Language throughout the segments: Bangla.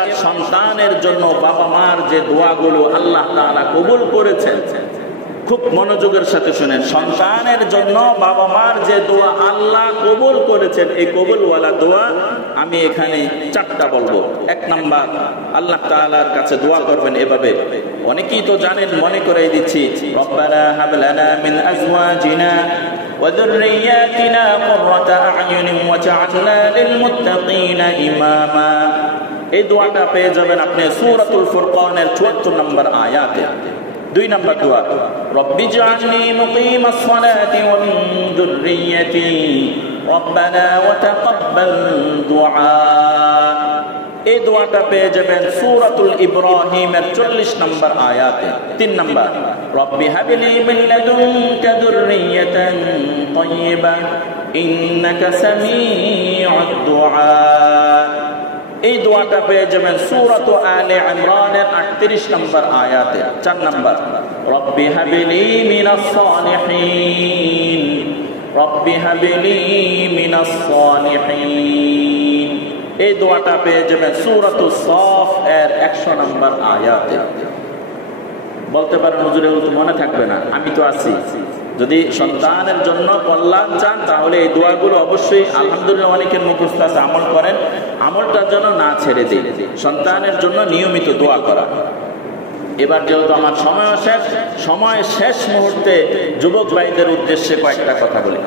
এবার সন্তানের জন্য বাবা মার যে দোয়াগুলো আল্লাহ তাআলা কবুল করেছেন, খুব মনোযোগের সাথে শুনেন। সন্তানের জন্য বাবা মার যে দোয়া আল্লাহ কবুল করেছেন, এই কবুলওয়ালা দোয়া আমি এখানে 4টা বলবো। 1 নাম্বার, আল্লাহ তাআলার কাছে দোয়া করবেন এভাবে, অনেকেই তো জানেন, মনে করে দিচ্ছি, রব্বানা হাব লানা মিন আজওয়াজিনা ওয়া যুররিয়াতিনা কুররাতা আ'য়ুনিন ওয়াজআলনা লিল মুত্তাকিনা ইমামা। এই দোয়াটা পেয়ে যাবেন আপনি সূরাতুল ফুরকানের 74 নম্বর আয়াতে। 2 নম্বর দোয়া, রব্বি জাআলনি মুকিমাস সালাতি ওয়া মিন যুররিয়াতি রব্বানা ওয়া তাকাব্বাল দুআ। এই দোয়াটা পেয়ে যাবেন সূরাতুল ইব্রাহিমের 40 নম্বর আয়াতে। 3 নম্বর, রব্বি হাবলি মিন লাদুনকা যুররিয়াতান তাইয়্যিবা ইন্নাকা সামিউদ দুআ। এই দোয়াটা পেয়ে যাবেন সূরাতু আলে ইমরানের 38 নম্বর আয়াতে। 4 নম্বর, রব্বি হাবলি মিনাস সালিহিন রব্বি হাবলি মিনাস সালিহিন। এই দোয়াটা পেয়ে যাবেন সূরাতু সাফ এর 100 নম্বর আয়াতে। বলতে পারেন হুজুর এগুলো তো মনে থাকবে না, আমি তো আছি। যদি সন্তানের জন্য কল্যাণ চান তাহলে এই দোয়াগুলো অবশ্যই আলহামদুলিল্লাহ অনেকের মুখস্থ আছে, আমল করেন, আমলটার জন্য না ছেড়ে দিন, সন্তানের জন্য নিয়মিত দোয়া করা। এবার যেহেতু আমার সময় শেষ মুহূর্তে যুবক ভাইদের উদ্দেশ্যে কয়েকটা কথা বলি।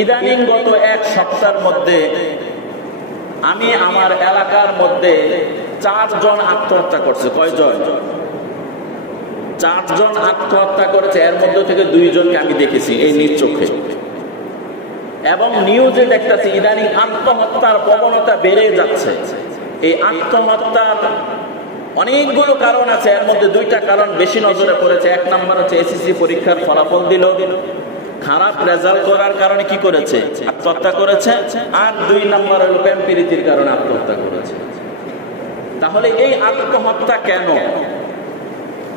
ইদানিং গত 1 সপ্তাহের মধ্যে আমি আমার এলাকার মধ্যে 4 জন আত্মহত্যা করছে। কয়জন? 4 জন আত্মহত্যা করেছে। এর মধ্যে থেকে 2 জনকে আমি দেখেছি এই নিজ চোখে, এবং নিউজে দেখতেছি ইদানিং আত্মহত্যার প্রবণতা বেড়ে যাচ্ছে। এই আত্মহত্যার অনেকগুলো কারণ আছে, এর মধ্যে 2টা কারণ বেশি নজরে পড়েছে। 1 নম্বর হচ্ছে এসএসসি পরীক্ষার ফলাফল দিল, খারাপ রেজাল্ট করার কারণে কি করেছে? আত্মহত্যা করেছে। আর 2 নম্বর হলো প্রেম প্রীতির কারণে আত্মহত্যা করেছে। তাহলে এই আত্মহত্যা কেন?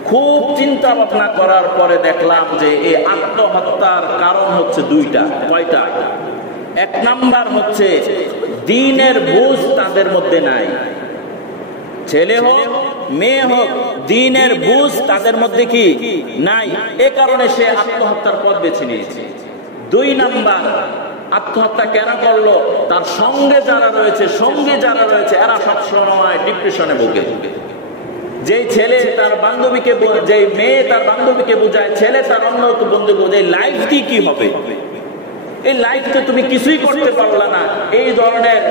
খুব চিন্তা ভাবনা করার পরে দেখলাম যে এই আত্মহত্যার কারণ হচ্ছে 2টা। কয়টা? 1 নাম্বার হচ্ছে দ্বীনের বুঝ তাদের মধ্যে নাই। ছেলে হোক মেয়ে হোক, দ্বীনের বুঝ তাদের মধ্যে কি নাই, এ কারণে সে আত্মহত্যার পথ বেছে নিয়েছে। 2 নাম্বার, আত্মহত্যা কেন করলো? তার সঙ্গে যারা রয়েছে এরা সবসময় ডিপ্রেশনে ভোগে। যেই ছেলে তার বান্ধবীকে, যেই মেয়ে তার বান্ধবীকে বোঝায়, ছেলে তার অন্য বন্ধুকে বোঝায়, লাইফ দিয়ে কি হবে, এই লাইফে তুমি কিছুই করতে পারলা না, এই ধরনের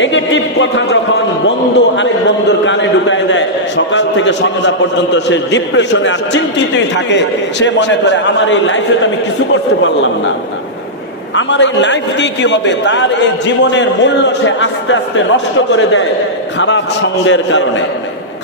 নেগেটিভ কথা যখন বন্ধু আরেক বন্ধুর কানে ঢুকায় দেয়, সকাল থেকে সন্ধ্যা পর্যন্ত সে ডিপ্রেশনে আর চিন্তিতই থাকে। সে মনে করে আমার এই লাইফে তো আমি কিছু করতে পারলাম না, আমার এই লাইফ দিয়ে কি হবে। তার এই জীবনের মূল্য সে আস্তে আস্তে নষ্ট করে দেয় খারাপ সঙ্গের কারণে।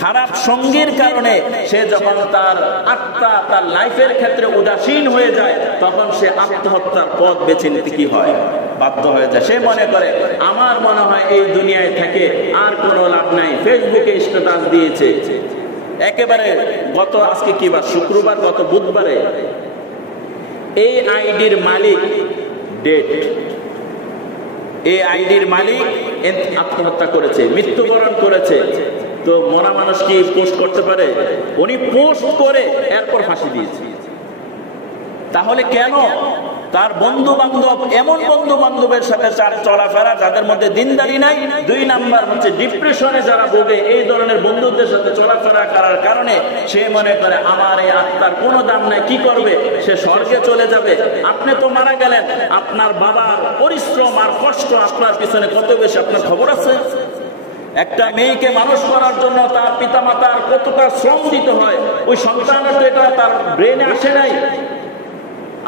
খারাপ সঙ্গীর কারণে সে যখন তার আত্মা তার লাইফের ক্ষেত্রে উদাসীন হয়ে যায়, তখন সে আত্মহত্যার পথ বেছে নিতে কি হয়? বাধ্য হয়ে যায়। সে মনে করে আমার মনে হয় এই দুনিয়ায় থেকে আর কোনো লাভ নাই, ফেসবুকে স্ট্যাটাস দিয়েছে। একেবারে গত আজকে কি বার? শুক্রবার, গত বুধবারে এই আইডির মালিক ডেট, এই আইডির মালিক আত্মহত্যা করেছে, মৃত্যুবরণ করেছে। তো মরা মানুষ কি পোস্ট করতে পারে? উনি পোস্ট করে এরপর ফাঁসি দিয়েছে। তাহলে কেন? তার বন্ধু বান্ধব, এমন বন্ধু বান্ধবের সাথে চলাফেরা যাদের মধ্যে দিনদারি নাই। 2 নাম্বার হচ্ছে ডিপ্রেশনে যারা ভোগে, এই ধরনের বন্ধুদের সাথে চলাফেরা করার কারণে সে মনে করে আমার এই আত্মার কোনো দাম নাই, কি করবে? সে স্বর্গে চলে যাবে। আপনি তো মারা গেলেন, আপনার বাবার পরিশ্রম আর কষ্ট আপনার পিছনে কত বেশি আপনার খবর আছে? একটা মেয়েকে মানুষ করার জন্য তার পিতামাতার কতটা শ্রম দিতে হয়, ওই সন্তানের তো এটা তার ব্রেনে আসে নাই।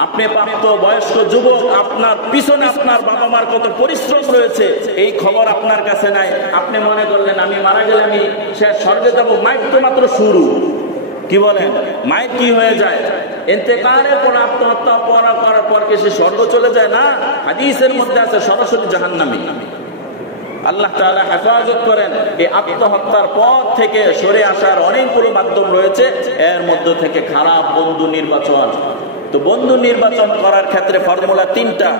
আপনি প্রাপ্ত বয়স্ক যুবক, আপনার পিছনে আপনার বাবা মার কত পরিশ্রম রয়েছে, এই খবর আপনার কাছে নাই। আপনি মনে করলেন আমি মারা গেলে আমি সে স্বর্গে যাবো। মাইক তো মাত্র শুরু, কি বলেন? মাইক কি হয়ে যায়? ইন্তেকালের পর আত্মহত্যা করার পর কি সে স্বর্গ চলে যায়? না, হাদিসের মধ্যে আছে সরাসরি জাহান্নামী। আল্লাহ তাআলা হেফাজত করেন। এই আত্মহত্যার পথ থেকে সরে আসার অনেকগুলো মাধ্যম রয়েছে, এর মধ্য থেকে খারাপ বন্ধু নির্বাচন। তো বন্ধু নির্বাচন করার ক্ষেত্রে ফর্মুলা তিনটা,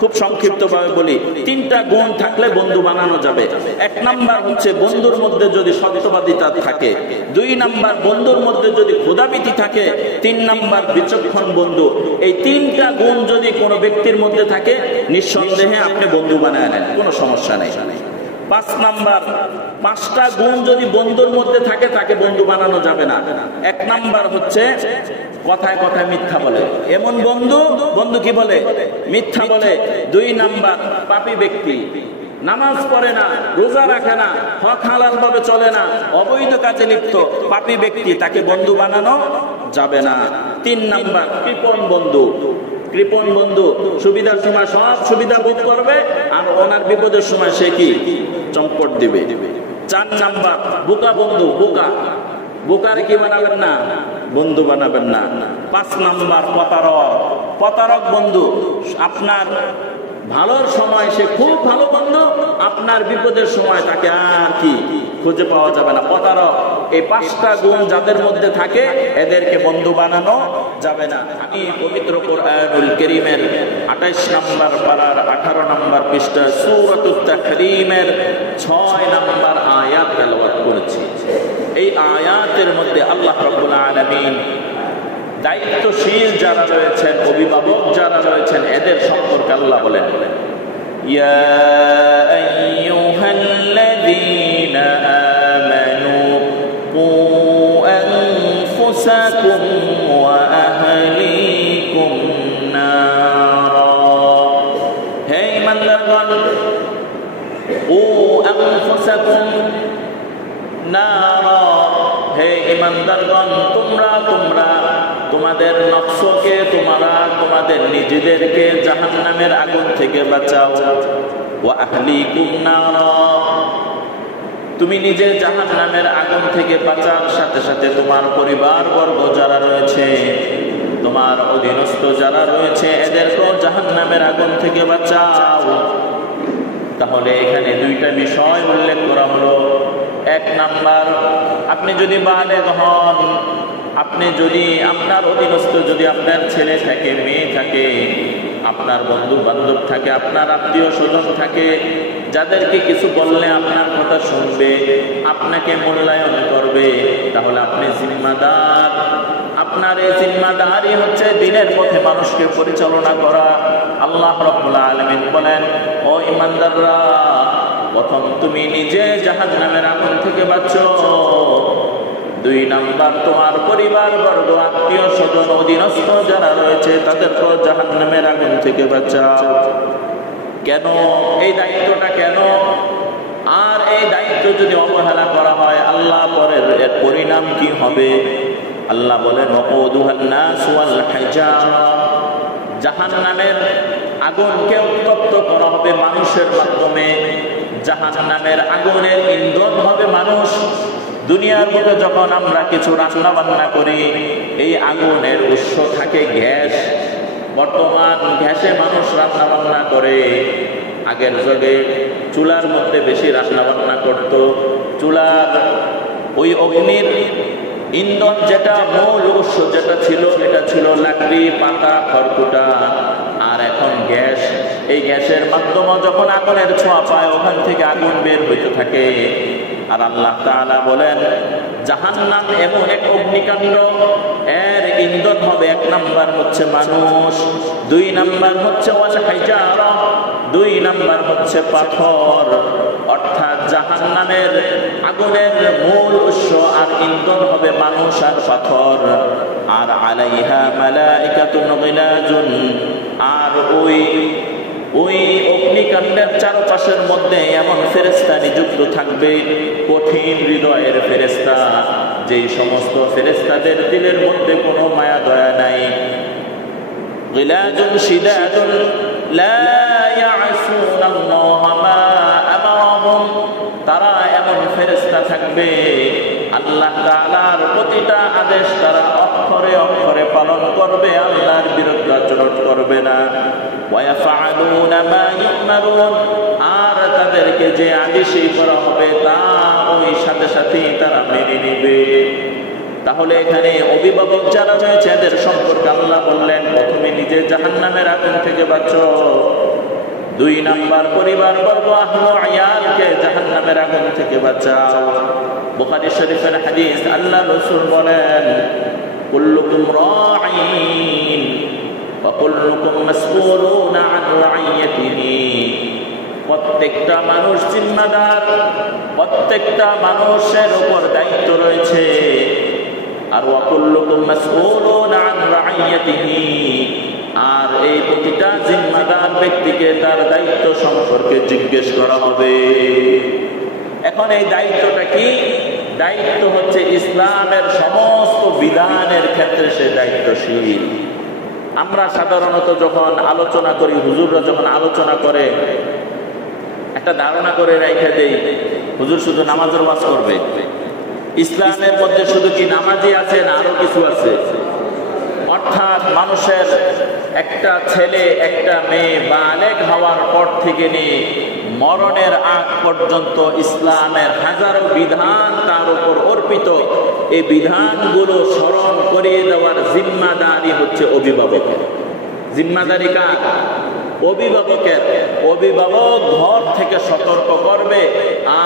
খুব সংক্ষিপ্তভাবে বলি। তিনটা গুণ থাকলে বন্ধু বানানো যাবে। এক নাম্বার হচ্ছে বন্ধুর মধ্যে যদি সত্যবাদিতা থাকে, দুই নাম্বার বন্ধুর মধ্যে যদি খোদাভীতি থাকে, তিন নাম্বার বিচক্ষণ বন্ধু। এই তিনটা গুণ যদি কোনো ব্যক্তির মধ্যে থাকে, নিঃসন্দেহে আপনি বন্ধু বানায় নেন, কোনো সমস্যা নেই। পাঁচ নাম্বার, পাঁচটা গুণ যদি বন্ধুর মধ্যে থাকে তাকে বন্ধু বানানো যাবে না। এক নাম্বার হচ্ছে কথায় কথায় মিথ্যা বলে, এমন বন্ধু, বন্ধু কি বলে? মিথ্যা বলে। দুই নাম্বার পাপী ব্যক্তি, নামাজ পড়ে না, রোজা রাখে না, হক হালাল ভাবে চলে না, অবৈধ কাজে লিপ্ত পাপী ব্যক্তি, তাকে বন্ধু বানানো যাবে না। তিন নাম্বার কৃপণ বন্ধু। কৃপণ বন্ধু সুবিধার সময় সব সুবিধা ভোগ করবে, আর ওনার বিপদের সময় সে কি চম্পট দিবে। চার নাম্বার বোকা বন্ধু। বোকা, বোকার কি বানাবেন না, বন্ধু বানাবেন না। পাঁচ নাম্বার প্রতারক। প্রতারক বন্ধু, আপনার ভালোর সময় সে খুব ভালো বন্ধু, আপনার বিপদের সময় তাকে আর কি খুঁজে পাওয়া যাবে না, প্রতারক। এই পাঁচটা গুণ যাদের মধ্যে থাকে এদেরকে বন্ধু বানানো যাবে না। আমি পবিত্র কোরআনুল কারীমের 28 নম্বর পারার 18 নম্বর পৃষ্ঠা সূরাতুত তাহরীমের 6 নম্বর আয়াত তেলাওয়াত করেছি। এই আয়াতের মধ্যে আল্লাহ রাব্বুল আলামিন দায়িত্বশীল যারা রয়েছেন, অভিভাবক যারা রয়েছেন, এদের সম্পর্কে আল্লাহ বলেন, ইয়া আইয়ুহাল্লাযীনা আমানু কু আনফুসাকুম ওয়া আহলিকুম নারা। হে ঈমানদারগণ, কু আনফুসাকুম নারা, হে ঈমানদারগণ, তোমরা তোমাদের নফসকে, তোমাদের নিজেদেরকে জাহান্নামের আগুন থেকে বাঁচাও। ওয়া আহলিকুম নারা, তুমি নিজে জাহান্নামের আগুন থেকে বাঁচার সাথে সাথে তোমার পরিবারবর্গ যারা রয়েছে, তোমার অধীনস্থ যারা রয়েছে, এদেরকেও জাহান্নামের আগুন থেকে বাঁচাও। তাহলে এখানে দুইটা বিষয় উল্লেখ করা হলো। এক নাম্বার, আপনি যদি বালেগ হন, আপনি যদি আপনার অধীনস্থ, যদি আপনার ছেলে থাকে, মেয়ে থাকে, আপনার বন্ধু বান্ধব থাকে, আপনার আত্মীয় স্বজন থাকে, যাদেরকে কিছু বললে আপনার কথা শুনবে, আপনাকে মূল্যায়ন করবে, তাহলে আপনি জিম্মাদার। আপনার এই জিম্মাদারি হচ্ছে দ্বীনের পথে মানুষকে পরিচালনা করা। আল্লাহ রাব্বুল আলামিন বলেন, ও ঈমানদাররা, প্রথম তুমি নিজে জাহান্নামের আগুন থেকে বাঁচো। দুই নাম্বার, তোমার পরিবার বর্গ, আত্মীয় স্বজন, অধীনস্থ যারা রয়েছে, তাদেরকে জাহান্নামের আগুন থেকে বাঁচাও। কেন এই দায়িত্বটা, কেন? আর এই দায়িত্ব যদি অবহেলা করা হয়, আল্লাহ পরের এর পরিণাম কি হবে? আল্লাহ বলেন, ওয়াকুদুহান নাস ওয়াল হিজারা, জাহান্নামের আগুনকে উত্তপ্ত করা হবে মানুষের মাধ্যমে। জাহান্নামের আগুনের ইন্ধন হবে মানুষ। দুনিয়ার বুকে যখন আমরা কিছু রান্না বান্না করি, এই আগুনের উৎস থাকে গ্যাস। বর্তমান গ্যাসে মানুষ রান্না বান্না করে। আগের যুগে চুলার মধ্যে বেশি রান্না বান্না করত। চুলার ওই অগ্নির ইন্ধন যেটা, মূল উৎস যেটা ছিল, এটা ছিল লাকড়ি, পাতা, খড়কুটা। আর এখন গ্যাস। এই গ্যাসের মাধ্যমে যখন আগুনের ছোঁয়া পায়, ওখান থেকে আগুন বের হইতে থাকে। আর আল্লাহ তাআলা বলেন, জাহান্নাম এমন এক অগ্নিকাণ্ড, এর ইন্ধন হবে এক নাম্বার হচ্ছে মানুষ, দুই নাম্বার হচ্ছে ওয়াল হিজারা, দুই নাম্বার হচ্ছে পাথর। অর্থাৎ জাহান্নামের আগুনের মূল উৎস আর ইন্ধন হবে মানুষ আর পাথর। আর আলাইহা মালাইকাতুন গিলাজুন, আর ওই অগ্নিকাণ্ডের চারপাশের মধ্যে এমন ফেরেশতা নিযুক্ত থাকবে, কঠিন হৃদয়ের ফেরেশতা, যেই সমস্ত ফেরেশতাদের দিলের মধ্যে কোনো মায়া দয়া নাই। গিলাজুন শিদাদুন লা ইয়াসুনাল্লাহা মা আমারাহুম, তারা এমন ফেরেশতা থাকবে, আল্লাহ তাআলার প্রতিটা আদেশ তারা অক্ষরে অক্ষরে পালন করবে, আল্লাহর বিরুদ্ধে আচরণ করবে না। ওয়ায়াফআলুনা মা ইউমারুন, আর তাদেরকে যে আদেশ করা হবে তা ওই সাথে সাথেই তারা মেনে নেবে। তাহলে এখানে অভিভাবক যারা রয়েছে এদের সম্পর্কে আল্লাহ বললেন, প্রথমে নিজে জাহান্নামের আগুন থেকে বাঁচো, 2 নাম্বার পরিবার বর্গ আহলে আয়ালকে জাহান্নামের আগুন থেকে বাঁচাও। বুখারী শরীফের হাদিস, আল্লাহ রাসূল বলেন, কুল্লুকুম রাঈন ওয়া কুল্লুকুম মাসউলুন আন রাইয়াতিহি। প্রত্যেকটা মানুষ জিম্মাদার, প্রত্যেকটা মানুষের উপর দায়িত্ব রয়েছে। আর ওয়া কুল্লুকুম মাসউলুন আন রাইয়াতিহি, আর এই প্রতিটা জিম্মাদার ব্যক্তিকে তার দায়িত্ব সম্পর্কে জিজ্ঞেস করা হবে। এখন এই দায়িত্বটা কি? দায়িত্ব হচ্ছে ইসলামের সমস্ত বিধানের ক্ষেত্রে সে দায়িত্বশীল। আমরা সাধারণত যখন আলোচনা করি, হুজুররা যখন আলোচনা করে, একটা ধারণা করে রেখে দেই হুজুর শুধু নামাজের ওয়াজ করবে। ইসলামের মধ্যে শুধু কি নামাজই আছে না আরো কিছু আছে? অর্থাৎ মানুষের একটা ছেলে একটা মেয়ে বালেগ হওয়ার পর থেকে নিয়ে মরণের আগ পর্যন্ত ইসলামের হাজারো বিধান তার উপর অর্পিত। এই বিধানগুলো স্মরণ করিয়ে দেওয়ার জিম্মাদারি হচ্ছে অভিভাবকের। জিম্মাদারি কার? অভিভাবকের। অভিভাবক ঘর থেকে সতর্ক করবে,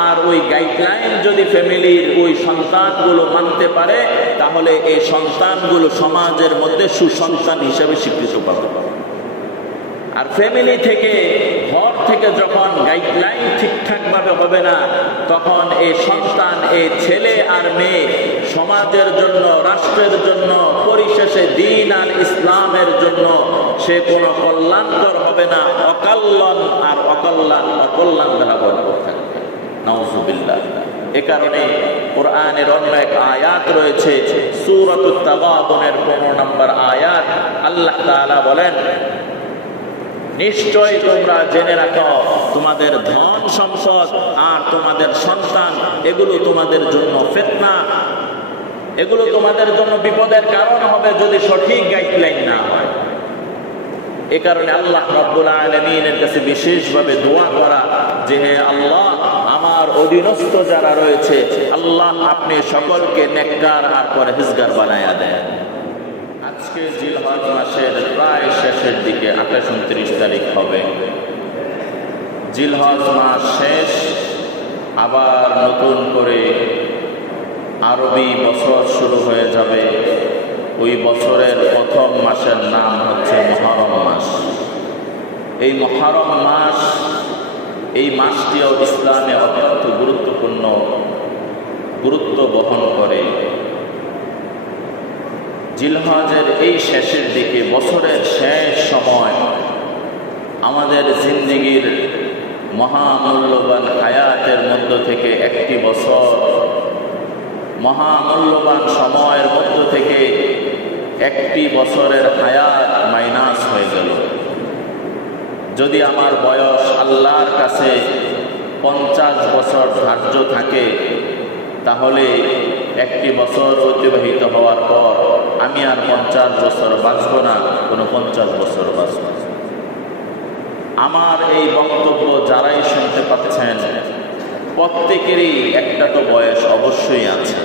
আর ওই গাইডলাইন যদি ফ্যামিলির ওই সন্তানগুলো মানতে পারে, তাহলে এই সন্তানগুলো সমাজের মধ্যে সুসন্তান হিসেবে স্বীকৃত পাবে। আর ফ্যামিলি থেকে, ঘর থেকে যখন গাইডলাইন ঠিকঠাক ভাবে হবে না, তখন এই সন্তান, এই ছেলে আর মেয়ে সমাজের জন্য, রাষ্ট্রের জন্য, পরিশেষে দ্বীন আর ইসলামের জন্য সে কোনো কল্যাণকর হবে না, অকল্যাণ আর অকল্যাণ দ্বারা বরকত থাকবে। নাউযুবিল্লাহ। এ কারণে কোরআনের অন্য এক আয়াত রয়েছে, সূরাতুত তাগাবুনের 15 নম্বর আয়াত, আল্লাহ তাআলা বলেন, নিশ্চয় তোমরা জেনে রাখো তোমাদের ধন সম্পদ আর তোমাদের সন্তান এগুলো তোমাদের জন্য ফিতনা, এগুলো তোমাদের জন্য বিপদের কারণ হবে যদি সঠিক গাইডলাইন না হয়। এ কারণে আল্লাহ রাব্বুল আলামিনের কাছে বিশেষভাবে দোয়া করা যে, হে আল্লাহ, আমার অধীনস্থ যারা রয়েছে, আল্লাহ আপনি সকলকে নেককার আর পরহেজগার বানায়া দেন। আজকে জিলহজ মাসের প্রায় শেষের দিকে, 28-29 তারিখ হবে। জিলহজ মাস শেষ, আবার নতুন করে আরবি বছর শুরু হয়ে যাবে। ওই বছরের প্রথম মাসের নাম হচ্ছে মুহররম মাস। এই মুহররম মাস, এই মাসটিও ইসলামে অত্যন্ত গুরুত্বপূর্ণ গুরুত্ব বহন করে। জিলহজের এই শেষের দিকে, বছরের শেষ সময়, আমাদের জিন্দেগির মহামূল্যবান হায়াতের মধ্য থেকে একটি বছর, মহামূল্যবান সময়ের মধ্য থেকে একটি বছরের হায়াত মাইনাস হয়ে গেল। যদি আমার বয়স আল্লাহর কাছে 50 বছর ধার্য থাকে, তাহলে একটি বছর অতিবাহিত হওয়ার পর আমি আর 50 বছর বাঁচব না, কোনো 50 বছর বাঁচব। আমার এই বক্তব্য যারাই শুনতে পাচ্ছেন, প্রত্যেকেরই একটা তো বয়স অবশ্যই আছে।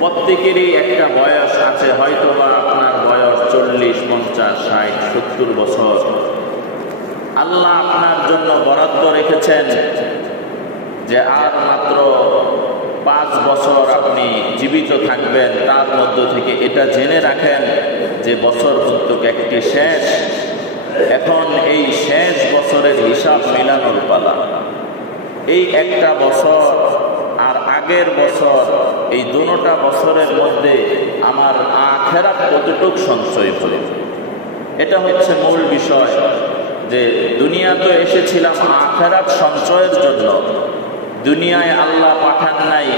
প্রত্যেকেরই একটা বয়স আছে, হয়তো বা আপনার বয়স 40, 50, 60, 70 বছর। আল্লাহ আপনার জন্য বরাদ্দ রেখেছেন যে আর মাত্র 5 বছর আপনি জীবিত থাকবেন। তার মধ্য থেকে এটা জেনে রাখেন যে বছর কিন্তু একটি শেষ। এখন এই শেষ বছরের হিসাব মেলানোর পালা। এই একটা বছর আর আগের বছর, এই দুটোটা বছরের মধ্যে আমার আখিরাত কতটুকু সঞ্চয় করে, এটা হচ্ছে মূল বিষয়। যে দুনিয়াতে এসেছিলাম আখিরাত সঞ্চয়ের জন্য। দুনিয়ায় আল্লাহ পাঠান নাই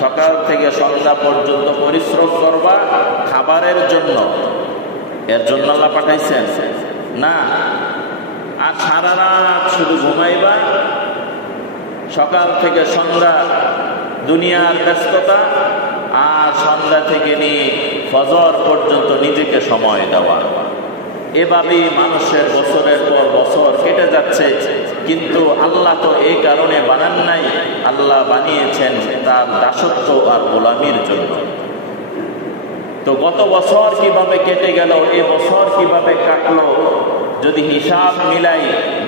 সকাল থেকে সন্ধ্যা পর্যন্ত পরিশ্রম করবা খাবারের জন্য, এর জন্য আল্লাহ পাঠাইছেন না। আর সারা রাত শুধু ঘুমাইবা, সকাল থেকে সন্ধ্যা দুনিয়ার ব্যস্ততা, আর সন্ধ্যা থেকে নিয়ে ফজর পর্যন্ত নিজেকে সময় দেওয়া। এভাবেই মানুষের বছরের পর বছর কেটে যাচ্ছে, কিন্তু আল্লাহ তো এই কারণে বানান নাই, আল্লাহ বানিয়েছেন তার দাসত্ব আর গোলামির জন্য। তো গত বছর কিভাবে কেটে গেল, এ বছর কিভাবে কাটলো, যদি হিসাব মিলাই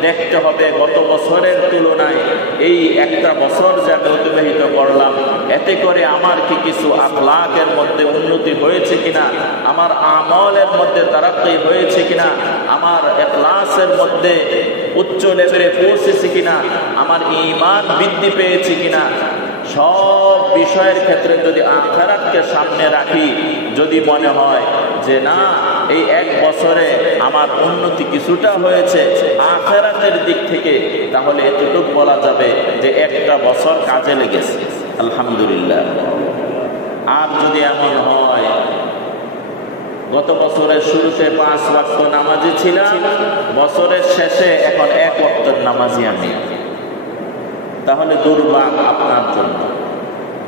দেখতে হবে গত বছরের তুলনায় এই একটা বছর যা অতিবাহিত করলাম, এতে করে আমার কি কিছু আখলাকের মধ্যে উন্নতি হয়েছে কিনা, আমার আমলের মধ্যে তারাক্কি হয়েছে কিনা, আমার ইখলাসের মধ্যে উচ্চ লেভেলে পৌঁছেছে কিনা, আমার ঈমান বৃদ্ধি পেয়েছে কিনা। সব বিষয়ের ক্ষেত্রে যদি আখিরাতকে সামনে রাখি, যদি মনে হয় যে না এই এক বছরে আমার উন্নতি কিছুটা হয়েছে আখিরাতের দিক থেকে, তাহলে এতটুকু বলা যাবে যে একটা বছর কাজে লেগেছে, আলহামদুলিল্লাহ। আর যদি এমন হয় গত বছরের শুরুতে 5 ওয়াক্ত নামাজি ছিলাম, বছরের শেষে এখন 1 ওয়াক্তের নামাজি আমি, তাহলে দুর্ভাগ্য আপনার জন্য,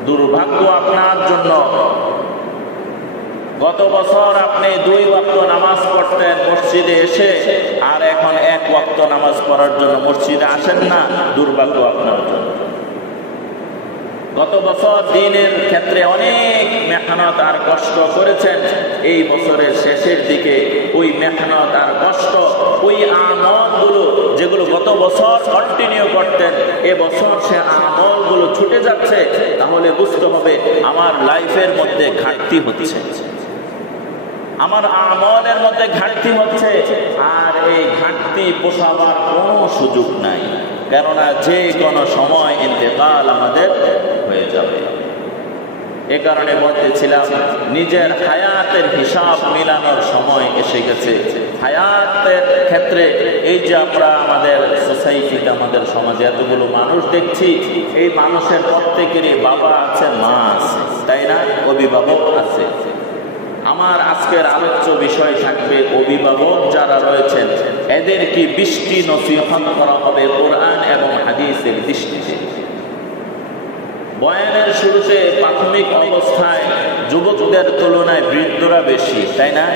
দুর্ভাগ্য আপনার জন্য। গত বছর আপনি 2 ওয়াক্ত নামাজ পড়তেন মসজিদে এসে, আর এখন 1 ওয়াক্ত নামাজ পড়ার জন্য মসজিদে আসেন না, দুর্ভাগ্য আপনার জন্য। গত বছর দিনের ক্ষেত্রে অনেক মেহনত আর কষ্ট করেছেন, এই বছরের শেষের দিকে ওই মেহনত আর কষ্ট, ওই আমলগুলো যেগুলো গত বছর কন্টিনিউ করতেন, এ বছর সে আমলগুলো ছুটে যাচ্ছে, তাহলে বুঝতে হবে আমার লাইফের মধ্যে ঘাটতি হচ্ছে, আমার আমলের মধ্যে ঘাটতি হচ্ছে। আর এই ঘাটতি পোষাবার কোনো সুযোগ নাই, কেননা যে কোনো সময় ইন্তেকাল আমাদের হয়ে যাবে। এ কারণে বলতেছিলাম নিজের হায়াতের হিসাব মিলানোর সময় এসে গেছে। হায়াতের ক্ষেত্রে এই যে আমরা আমাদের সোসাইটিতে, আমাদের সমাজে এতগুলো মানুষ দেখছি, এই মানুষের প্রত্যেকেরই বাবা আছে, মা আছে, তাই না? অভিভাবক আছে। আমার আজকের আলোচ্য বিষয় থাকবে অভিভাবক যারা রয়েছেন এদের কি 20টি নসিহত করা হবে কোরআন এবং হাদিসের দৃষ্টিতে। বয়ানের শুরুতে প্রাথমিক অবস্থায় যুবকদের তুলনায় বৃদ্ধরা বেশি, তাই না?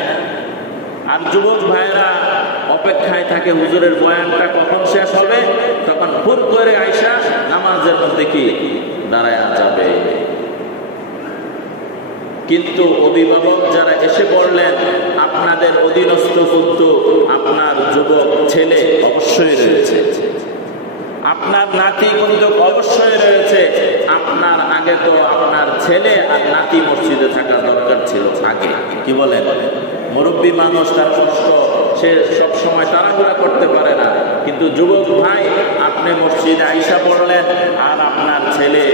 আর যুবক ভাইরা অপেক্ষায় থাকে হুজুরের বয়ানটা কখন শেষ হবে, তখন হুট করে আইসা নামাজের মধ্যে কি দাঁড়ায় যাবে। কিন্তু অভিভাবক যারা এসে পড়লেন, আপনাদের অধীনস্থ কিন্তু আপনার যুবক ছেলে অবশ্যই রয়েছে, আপনার নাতি কিন্তু অবশ্যই রয়েছে। আপনার আগে তো আপনার ছেলে আর নাতি মসজিদে থাকা দরকার ছিল আগে, কি বলেন? মুরব্বী মানুষ, তার কষ্ট, সে সব সময় তাড়াহুড়া করতে পারে না। কিন্তু যুবক ভাই, আপনি মসজিদে আইসা পড়লেন, আর আপনার ছেলে,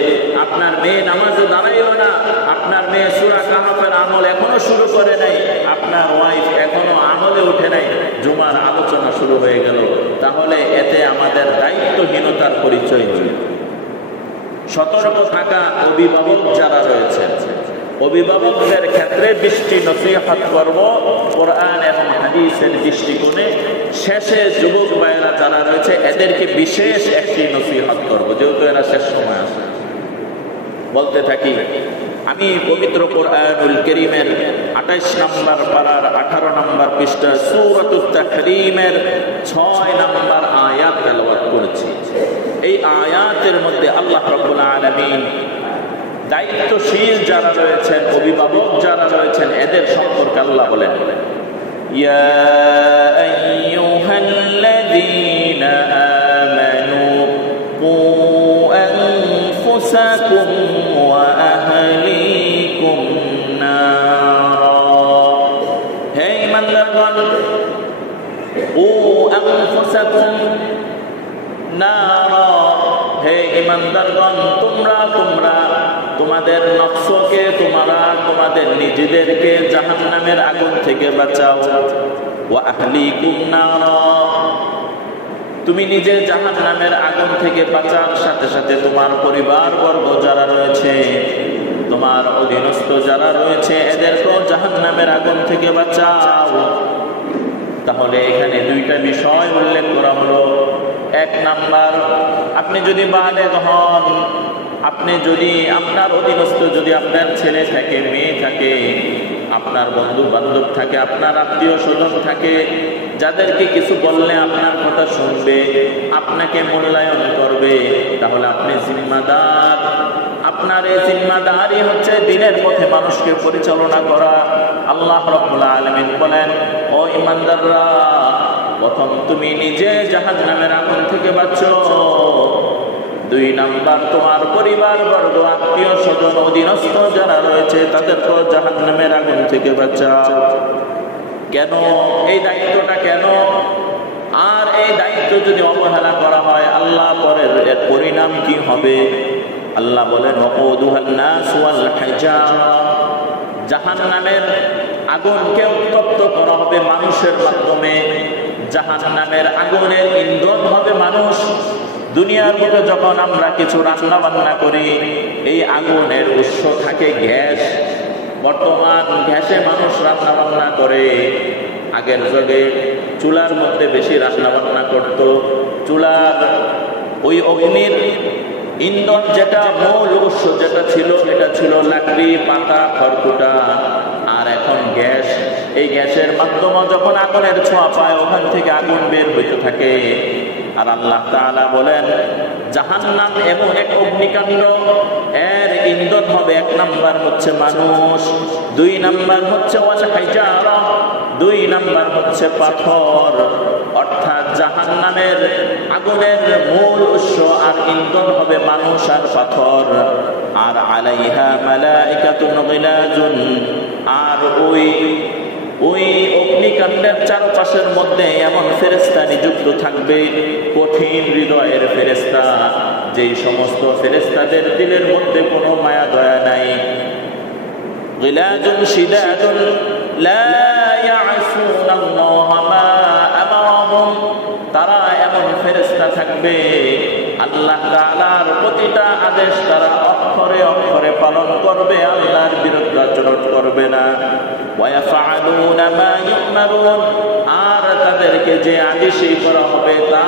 আপনার মেয়ে নামাজে দাঁড়াইল না, আপনার মেয়ে সূরা কাহফের আমল এখনো শুরু করে নাই, আপনার ওয়াইফ এখনো আমলে উঠে নাই, জুমার আলোচনা শুরু হয়ে গেল, তাহলে এতে আমাদের দায়িত্বহীনতার পরিচয় হইল। সতর্ক থাকা অভিভাবক যারা রয়েছে, অভিভাবকদের ক্ষেত্রে 20টি নসিহত করব কোরআন এবং হাদিসের দৃষ্টিকোণে। শেষে যুবক ভাইয়েরা যারা রয়েছে এদেরকে বিশেষ একটি নসিহত করব, যেহেতু এরা শেষ সময় আছে। বলতে থাকি, আমি পবিত্র কোরআনুল কারীমের 28 নম্বর পারার 18 নম্বর পৃষ্ঠা সূরাতুত তাহরীমের 6 নম্বর আয়াত তেলাওয়াত করেছি। এই আয়াতের মধ্যে আল্লাহ রাব্বুল আলামিন দায়িত্বশীল যারা রয়েছেন, অভিভাবক যারা রয়েছেন, এদের সম্পর্কে আল্লাহ বলেন, ইয়া আইয়ুহাল্লাযীনা আমানু কু আনফুসাকুম ওয়া আহলিকুম নারা। হে ঈমানদারগণ, কু আনফুসাকুম নারা, হে ঈমানদারগণ, তোমরা তোমাদের নফসকে, তোমাদের নিজেদেরকে জাহান্নামের আগুন থেকে বাঁচাও। ওয়া আহলিকুম নারা, তুমি নিজে জাহান্নামের আগুন থেকে বাঁচার সাথে সাথে তোমার পরিবারবর্গ যারা রয়েছে, তোমার অধীনস্থ যারা রয়েছে, এদেরকেও জাহান্নামের আগুন থেকে বাঁচাও। তাহলে এখানে 2টা বিষয় উল্লেখ করা হলো। 1 নাম্বার, আপনি যদি বালেগ হন, আপনি যদি আপনার অধীনস্থ যদি আপনার ছেলে থাকে, মেয়ে থাকে, আপনার বন্ধু বান্ধব থাকে, আপনার আত্মীয় স্বজন থাকে, যাদেরকে কিছু বললে আপনার কথা শুনবে, আপনাকে মূল্যায়ন করবে, তাহলে আপনি জিম্মাদার। আপনার এই জিম্মাদারি হচ্ছে দ্বীনের পথে মানুষকে পরিচালনা করা। আল্লাহ রাব্বুল আলামিন বলেন, ও ঈমানদাররা, প্রথম তুমি নিজে জাহান্নামের আগুন থেকে বাঁচো, 2 নাম্বার তোমার পরিবার বর্গ, আত্মীয় স্বজন, অধীনস্থ যারা রয়েছে তাদেরকে জাহান্নামের আগুন থেকে বাঁচাও। কেন এই দায়িত্বটা কেন? আর এই দায়িত্ব যদি অবহেলা করা হয়, আল্লাহ পরের এর পরিণাম কি হবে? আল্লাহ বলেন, ওয়াকুদুহান নাস ওয়াল হিজারা, জাহান্নামের আগুনকে উত্তপ্ত করা হবে মানুষের মাধ্যমে। জাহান্নামের আগুনের ইন্ধন হবে মানুষ। দুনিয়ার মধ্যে যখন আমরা কিছু রান্না বান্না করি, এই আগুনের উৎস থাকে গ্যাস। বর্তমান গ্যাসে মানুষ রান্না বান্না করে। আগের যুগে চুলার মধ্যে বেশি রান্না বান্না করত। চুলার ওই অগ্নির ইন্ধন যেটা মূল উৎস যেটা ছিল, এটা ছিল লাকড়ি, পাতা, খড়কুটা। আর এখন গ্যাস। এই গ্যাসের মাধ্যমে যখন আগুনের ছোঁয়া পায়, ওখান থেকে আগুন বের হইতে থাকে। আর আল্লাহ তাআলা বলেন, জাহান্নাম এমন এক অগ্নিকাণ্ড, এর ইন্ধন হবে 1 নাম্বার হচ্ছে মানুষ, 2 নাম্বার হচ্ছে ওয়াল হিজারা, 2 নাম্বার হচ্ছে পাথর। অর্থাৎ জাহান্নামের আগুনের মূল উৎস আর ইন্ধন হবে মানুষ আর পাথর। আর আলাইহা মালাইকাতুন গিলাজুন, আর ওই অগ্নিকাণ্ডের চারপাশের মধ্যে এমন ফেরেশতা নিযুক্ত থাকবে, কঠিন হৃদয়ের ফেরেশতা, যেই সমস্ত ফেরেশতাদের দিলের মধ্যে কোনো মায়া দয়া নাই। গিলাজুন শিদাদুন লা ইয়াসুনাল্লাহা মা আমারাহুম, তারা এমন ফেরেশতা থাকবে, আল্লাহ তাআলার প্রতিটা আদেশ তারা অক্ষরে অক্ষরে পালন করবে, আল্লাহর বিরুদ্ধে আচরণ করবে না। ওয়ায়াফআলুনা মা ইউমারুন, আর তাদেরকে যে আদেশই করা হবে তা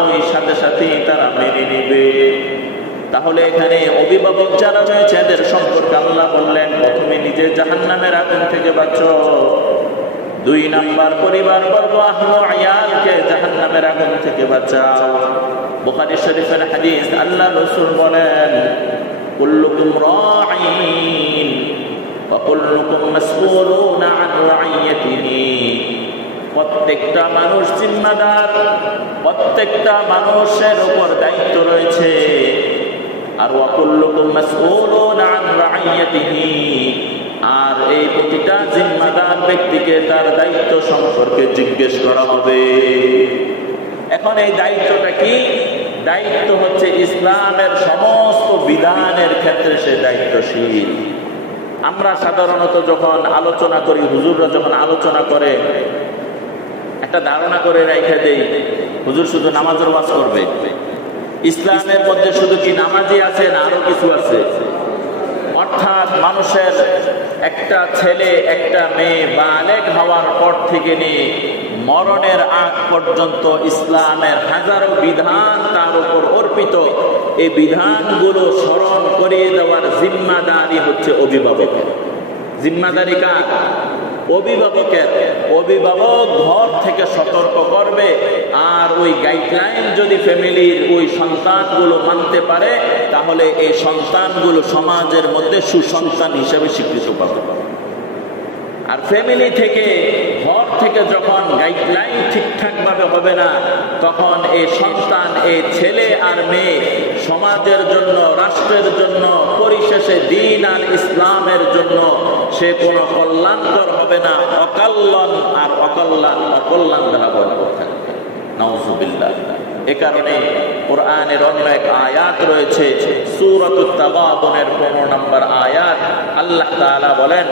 ওই সাথে সাথেই তারা মেনে নেবে। তাহলে এখানে অভিভাবক যারা রয়েছে এদের সম্পর্কে আল্লাহ বললেন, প্রথমে নিজে জাহান্নামের আগুন থেকে বাঁচো, 2 নাম্বার পরিবার বর্গ, আহলু আয়ালকে জাহান্নামের আগুন থেকে বাঁচাও। বুখারী শরীফের হাদিস, আল্লাহ রাসূল বলেন, কুল্লুকুম রাঈন ওয়া কুল্লুকুম মাসউলুনা আন রাইয়াতিহি, প্রত্যেকটা মানুষ জিম্মাদার, প্রত্যেকটা মানুষের উপর দায়িত্ব রয়েছে। আর ওয়া কুল্লুকুম মাসউলুনা আন রাইয়াতিহি, আর এই প্রতিটা জিম্মাদার ব্যক্তিকে তার দায়িত্ব সম্পর্কে জিজ্ঞেস করা হবে। এখন এই দায়িত্বটা কি? দায়িত্ব হচ্ছে ইসলামের সমস্ত বিধানের ক্ষেত্রে সে দায়িত্বশীল। আমরা সাধারণত যখন আলোচনা করি, হুজুররা যখন আলোচনা করে, একটা ধারণা করে রেখে দেই, হুজুর শুধু নামাজের ওয়াজ করবে। ইসলামের মধ্যে শুধু কি নামাজই আছে না আরো কিছু আছে? অর্থাৎ মানুষের একটা ছেলে একটা মেয়ে বালেগ হওয়ার পর থেকে নিয়ে মরণের আগ পর্যন্ত ইসলামের হাজারো বিধান তার উপর অর্পিত। এই বিধানগুলো স্মরণ করিয়ে দেওয়ার জিম্মাদারি হচ্ছে অভিভাবকের। জিম্মাদারি কার? অভিভাবকের। অভিভাবক ঘর থেকে সতর্ক করবে, আর ওই গাইডলাইন যদি ফ্যামিলির ওই সন্তানগুলো মানতে পারে, তাহলে এই সন্তানগুলো সমাজের মধ্যে সুসন্তান হিসেবে স্বীকৃত পাবে। আর ফ্যামিলি থেকে, ঘর থেকে যখন গাইডলাইন ঠিকঠাক ভাবে হবে না, তখন এই সন্তান, এই ছেলে আর মেয়ে সমাজের জন্য, রাষ্ট্রের জন্য, পরিশেষে দ্বীন আর ইসলামের জন্য সে কোনো কল্যাণকর হবে না, অকল্যাণ আর অকল্যাণ ধারণ করতে থাকবে। নাউযুবিল্লাহ। এ কারণে কোরআনের অন্য এক আয়াত রয়েছে, সূরাতুত তাগাবুনের 15 নম্বর আয়াত, আল্লাহ তাআলা বলেন,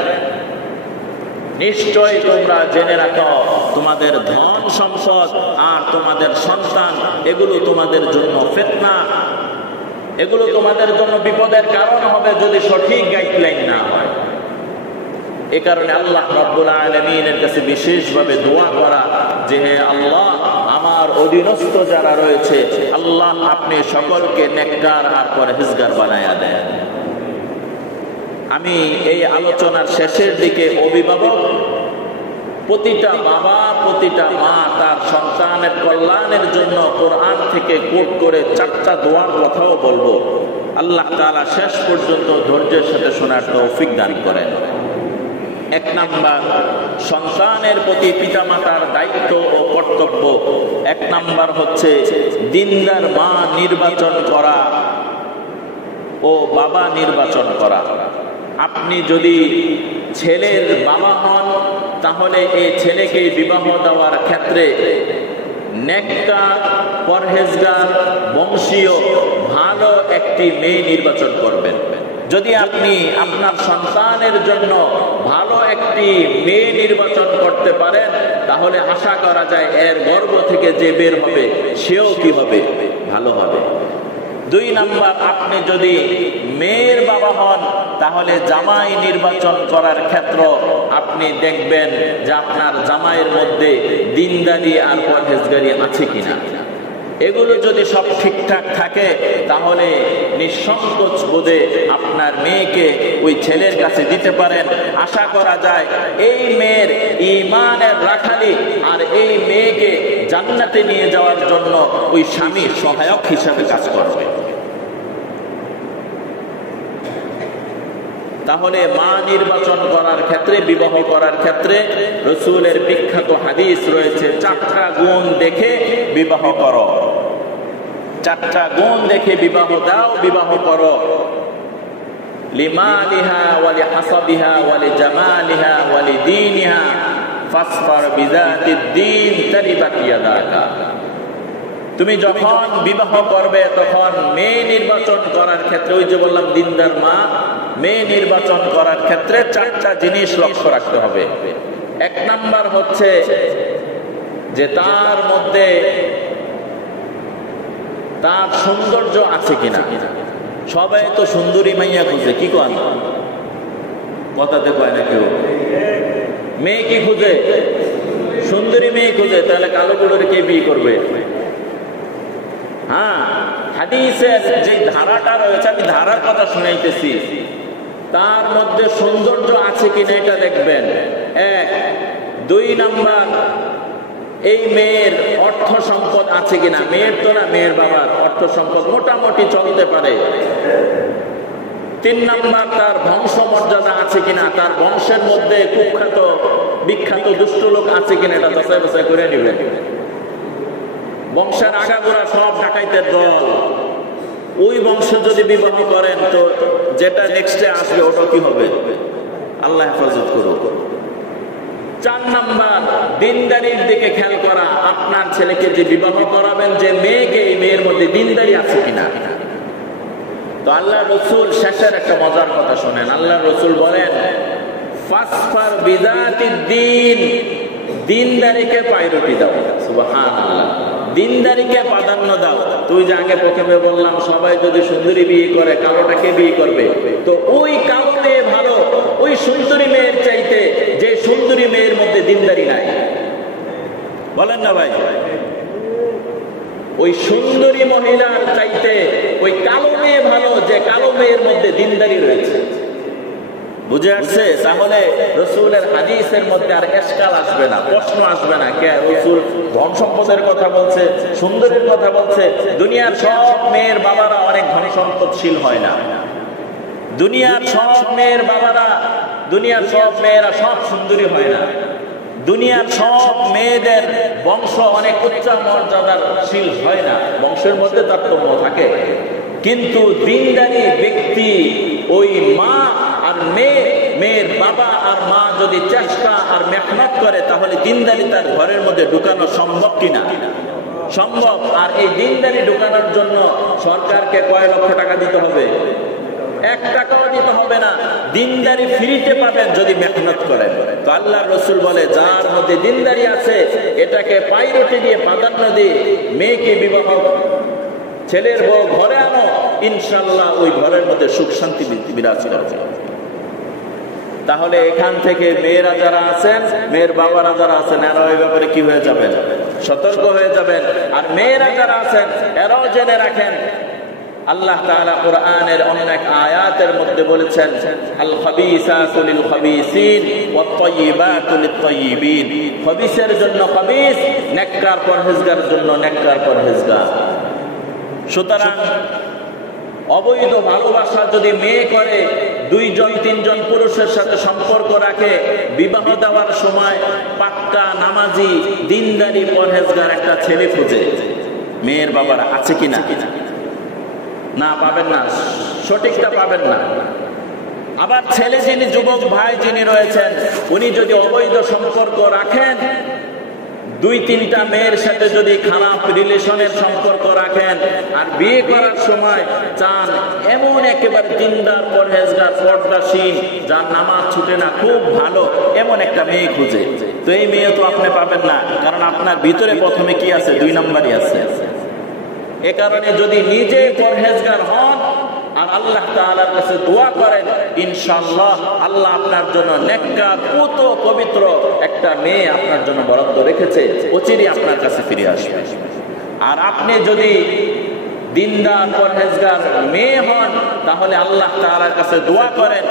নিশ্চয় তোমরা জেনে রাখো, তোমাদের ধন সম্পদ আর তোমাদের সন্তান এগুলো তোমাদের জন্য ফিতনা, এগুলো তোমাদের জন্য বিপদের কারণ হবে যদি সঠিক গাইডলাইন না হয়। এ কারণে আল্লাহ রাব্বুল আলামিনের কাছে বিশেষভাবে দোয়া করা যে, হে আল্লাহ, আমার অধীনস্থ যারা রয়েছে, আল্লাহ আপনি সকলকে নেককার আর পরহেজগার বানায়া দেন। আমি এই আলোচনার শেষের দিকে অভিভাবক, প্রতিটা বাবা, প্রতিটা মা তার সন্তানের কল্যাণের জন্য কোরআন থেকে কোট করে 4টা দোয়ার কথাও বলবো। আল্লাহ তাআলা শেষ পর্যন্ত ধৈর্যের সাথে শোনার তৌফিক দান করেন। 1 নাম্বার, সন্তানের প্রতি পিতামাতার দায়িত্ব ও কর্তব্য। 1 নাম্বার হচ্ছে দিনদার মা নির্বাচন করা ও বাবা নির্বাচন করা। আপনি যদি ছেলের বাবা হন, তাহলে এই ছেলেকে বিবাহ দেওয়ার ক্ষেত্রে নেককার, পরহেজগার, বংশীয় ভালো একটি মেয়ে নির্বাচন করবেন। যদি আপনি আপনার সন্তানের জন্য ভালো একটি মেয়ে নির্বাচন করতে পারেন, তাহলে আশা করা যায় এর গর্ভ থেকে যে বের হবে সেও কি হবে, ভালো হবে। 2 নাম্বার, আপনি যদি মেয়ের বাবা হন, তাহলে জামাই নির্বাচন করার ক্ষেত্র আপনি দেখবেন যে আপনার জামাইয়ের মধ্যে দিনদারি আর পরহেজগারি আছে কিনা। এগুলো যদি সব ঠিকঠাক থাকে, তাহলে নিঃসংকোচ বোধে আপনার মেয়েকে ওই ছেলের কাছে দিতে পারেন। আশা করা যায় এই মেয়ের ঈমানের রাখালি আর এই মেয়েকে জান্নাতে নিয়ে যাওয়ার জন্য ওই স্বামী সহায়ক হিসাবে কাজ করবে। তাহলে মা নির্বাচন করার ক্ষেত্রে, বিবাহ করার ক্ষেত্রে রাসূলের বিখ্যাত হাদিস রয়েছে, 4টা গুণ দেখে বিবাহ করো, 4টা গুণ দেখে বিবাহ দাও, বিবাহ করো। লিমালিহা ওয়া লিহাসাবিহা ওয়া লিজামালিহা ওয়া লিদীনিহা ফাসফার বিযাতিদ দীন তারিবাত ইয়াদাকা। তুমি যখন বিবাহ করবে তখন মেয়ে নির্বাচন করার ক্ষেত্রে, ওই যে বললাম দিনদার মা, মেয়ে নির্বাচন করার ক্ষেত্রে 4টা জিনিস লক্ষ্য রাখতে হবে। 1 নাম্বার হচ্ছে যে তার মধ্যে তার সৌন্দর্য আছে কিনা। সবাই তো সুন্দরী মাইয়া খুঁজে, কি কন কথাতে কয় না কেউ, মেয়ে কি খুঁজে, সুন্দরী মেয়ে খুঁজে। তাহলে কালো বুড়োর কে বিয়ে করবে? হ্যাঁ, হাদিসের যে ধারাটা রয়েছে, আমি ধারার কথা শুনাইতেছি, তার মধ্যে সৌন্দর্য আছে কিনা এটা দেখবেন। 1। 2 নাম্বার, এই মেয়ের অর্থ সম্পদ আছে কিনা। মেয়ের তো না, মেয়ের বাবার অর্থ সম্পদ মোটামুটি চলতে পারে। 3 নাম্বার, তার বংশ মর্যাদা আছে কিনা, তার বংশের মধ্যে কুখ্যাত বিখ্যাত দুষ্ট লোক আছে কিনা, এটা যাচাই বাছাই করে নেবেন। বংশের আগাগোড়া সব ডাকাইতের দল, ওই বংশে যদি বিবাহ করেন তো যেটা নেক্সটে আসবে ওটা কি হবে, আল্লাহ হেফাজত করুক। 4 নাম্বার, দিনদারির দিকে খেয়াল করা। আপনার ছেলেকে যে বিবাহ করাবেন, যে মেয়েকে, এই মেয়ের মধ্যে দিনদারি আছে কিনা। তো আল্লাহ রসুল শেষের একটা মজার কথা শোনেন। আল্লাহ রসুল বলেন, ফাসফার বিযাতিদ দীন, দিনদারিকে প্রায়োরিটি দাও। সুবহানাল্লাহ, দিনদারিকে প্রাধান্য দাও। তুই যে আগে প্রথমে বললাম সবাই যদি সুন্দরী বিয়ে করে, কালোটাকে বিয়ে করবে, তো ওই কালো মেয়ে ভালো ওই সুন্দরী মেয়ের চাইতে যে সুন্দরী মেয়ের মধ্যে দিনদারি নাই। বলেন না ভাই? ওই সুন্দরী মহিলার চাইতে ওই কালো মেয়ে ভালো যে কালো মেয়ের মধ্যে দিনদারি রয়েছে। বুঝে আসছে? তাহলে রসুলের হাদিসের মধ্যে আর এশকাল আসবে না, প্রশ্ন আসবে না। কে রসুল ধন সম্পদের কথা বলছে, সুন্দরের কথা বলছে। দুনিয়ার সব মেয়ের বাবারা অনেক ধন সম্পদশীল হয় না। দুনিয়ার সব মেয়ের বাবারা, দুনিয়ার সব মেয়েরা সব সুন্দরী হয় না। দুনিয়ার সব মেয়েদের বংশ অনেক উচ্চ মর্যাদাশীল হয় না, বংশের মধ্যে তারতম্য থাকে। কিন্তু দিনদারি ব্যক্তি, ওই মা আর মেয়ে, মেয়ের বাবা আর মা যদি চেষ্টা আর মেহনত করে, তাহলে দিনদারি তার ঘরের মধ্যে ঢুকানো সম্ভব কিনা? সম্ভব। আর এই দিনদারি ঢুকানোর জন্য সরকারকে কয় লক্ষ টাকা দিতে হবে? 1 টাকাও দিতে হবে না। দিনদারি ফ্রিতে পাবেন যদি মেহনত করেন। তো আল্লাহ রসুল বলে, যার মধ্যে দিনদারি আছে এটাকে প্রায়োরিটি দিয়ে, প্রাধান্য দিয়ে মেয়েকে বিবাহ, ছেলের বউ ঘরে আনো, ইনশাল্লাহ ওই ঘরের মধ্যে সুখ শান্তি বিরাজ করবে। তাহলে এখান থেকে মেয়েরা যারা আছেন, মেয়ের বাবারা যারা আছেন, এরা ওই ব্যাপারে কি হয়ে যাবেন? সতর্ক হয়ে যাবেন। আর মেয়েরা যারা আছেন এরাও জেনে রাখেন, আল্লাহ তাআলা কোরআনের অনেক আয়াতের মধ্যে বলেছেন, আল খাবিসাতু লিল খাবিসিন ওয়াত তাইয়িবাতু লিত তাইয়িবিন। খবিসের জন্য খবিস, নেককার পরহেজগারের জন্য নেককার পরহেজগার। সুতরাং অবৈধ ভালোবাসা যদি মেয়ে করে, 2 জন 3 জন পুরুষের সাথে সম্পর্ক রাখে, বিবাহ দেওয়ার সময় পাক্কা নামাজি দিনদারি পরহেজগার একটা ছেলে খুঁজে, মেয়ের বাবারা আছে কিনা? না, পাবেন না, সঠিকটা পাবেন না। আবার ছেলে যিনি, যুবক ভাই যিনি রয়েছেন, উনি যদি অবৈধ সম্পর্ক রাখেন, 2-3টা মেয়ের সাথে যদি খারাপ রিলেশনের সম্পর্ক রাখেন, আর বিয়ে করার সময় চান এমন একেবারে দিনদার পরহেজগার পর্দাশীল, যার নামাজ ছুটে না, খুব ভালো, এমন একটা মেয়ে খুঁজে, তো এই মেয়ে তো আপনি পাবেন না, কারণ আপনার ভিতরে প্রথমে কি আছে? 2 নম্বরই আছে। এ কারণে যদি নিজে পরহেজগার হন আর আল্লাহ তাআলার কাছে দোয়া করেন, ইনশাআল্লাহ আল্লাহ আপনার জন্য নেককার পুত পবিত্র একটা মেয়ে আপনার জন্য বরাদ্দ রেখেছে, অচিরেই আপনার কাছে ফিরে আসবে। আর আপনি যদি দিনদার পরহেজগার মেয়ে হন, তাহলে আল্লাহ তাআলার কাছে দোয়া করেন,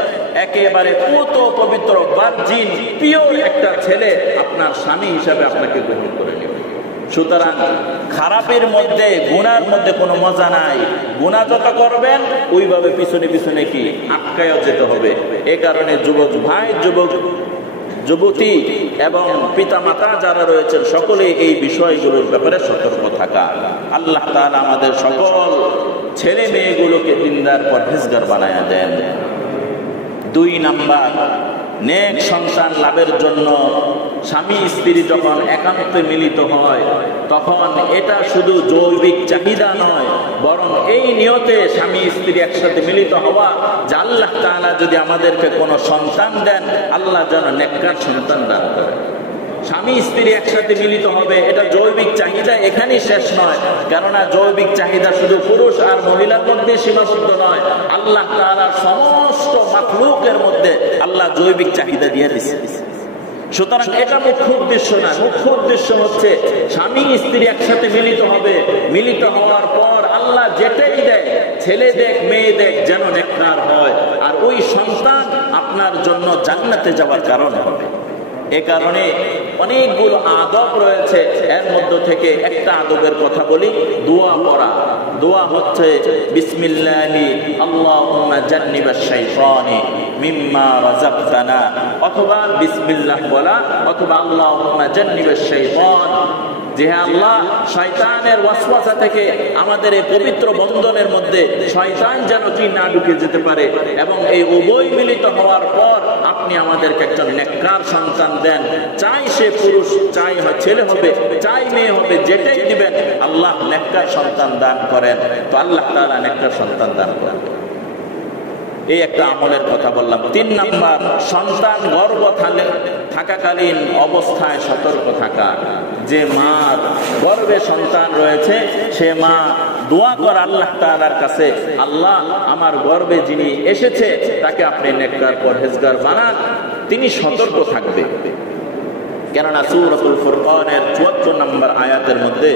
একেবারে পুত পবিত্র ভার্জিন পিওর একটা ছেলে আপনার স্বামী হিসাবে আপনাকে গ্রহণ করে নেবে। সুতরাং খারাপের মধ্যে, গুনার মধ্যে কোনো মজা নাই। গুনাহ যত করবেন ওইভাবে পিছনে পিছনে কি আটকায়ও যেতে হবে। এ কারণে যুবক ভাই, যুবতী এবং পিতা মাতা যারা রয়েছেন, সকলেই এই বিষয়গুলোর ব্যাপারে সতর্ক থাকা। আল্লাহ তাআলা আমাদের সকল ছেলে মেয়েগুলোকে দিনদার পরহেজগার বানায়া দেন। 2 নাম্বার, নেক সন্তান লাভের জন্য স্বামী স্ত্রী যখন একান্তে মিলিত হয়, তখন এটা শুধু জৈবিক চাহিদা নয়, বরং এই নিয়তে স্বামী স্ত্রী একসাথে মিলিত হওয়া যে আল্লাহ তাআলা যদি আমাদেরকে কোনো সন্তান দেন, আল্লাহ যেন নেককার সন্তান দান করে। স্বামী স্ত্রী একসাথে মিলিত হবে, এটা জৈবিক চাহিদা এখানেই শেষ নয়। কেননা জৈবিক চাহিদা শুধু পুরুষ আর মহিলার মধ্যে সীমাবদ্ধ নয়, আল্লাহ তাআলার সমস্ত মাখলুকের মধ্যে আল্লাহ জৈবিক চাহিদা দিয়ে দিয়েছে। সুতরাং এটা মুখ্য উদ্দেশ্য না। মুখ্য উদ্দেশ্য হচ্ছে স্বামী স্ত্রী একসাথে মিলিত হবে, মিলিত হওয়ার পর আল্লাহ যেটাই দেয়, ছেলে দেখ মেয়ে দেখ, যেন নেককার হয়, আর ওই সন্তান আপনার জন্য জান্নাতে যাওয়ার কারণ হবে। এ কারণে অনেকগুলো আদব রয়েছে, এর মধ্য থেকে একটা আদবের কথা বলি, দোয়া পড়া। দোয়া হচ্ছে বিসমিল্লাহি আল্লাহুম্মা জান্নিবাশ শাইতানি মিম্মা রাযাকতানা, অথবা বিসমিল্লাহ বলা, অথবা আল্লাহুম্মা জান্নিবাশ শাইতান, যে আল্লাহ শয়তানের ওয়াসওয়াসা থেকে আমাদের এই পবিত্র বন্ধনের মধ্যে শয়তান যেন কি না ঢুকে যেতে পারে, এবং এই উভয় মিলিত হওয়ার পর আপনি আমাদেরকে একজন নেককার সন্তান দেন। চাই সে পুরুষ, চাই ছেলে হবে, চাই মেয়ে হবে, যেটাই দিবেন আল্লাহ নেককার সন্তান দান করেন। তো আল্লাহ তাআলা নেককার সন্তান দান করেন। এই একটা আমলের কথা বললাম। 3 নাম্বার, সন্তান গর্ভ থাকাকালীন অবস্থায় সতর্ক থাকা। যে মার গর্ভে সন্তান রয়েছে, সে মা দোয়া করে আল্লাহ তাআলার কাছে, আল্লাহ আমার গর্ভে যিনি এসেছে তাকে আপনি নেককার পরহেজগার বানান। তিনি সতর্ক থাকবে। কেননা সূরাতুল ফুরকানের 74 নম্বর আয়াতের মধ্যে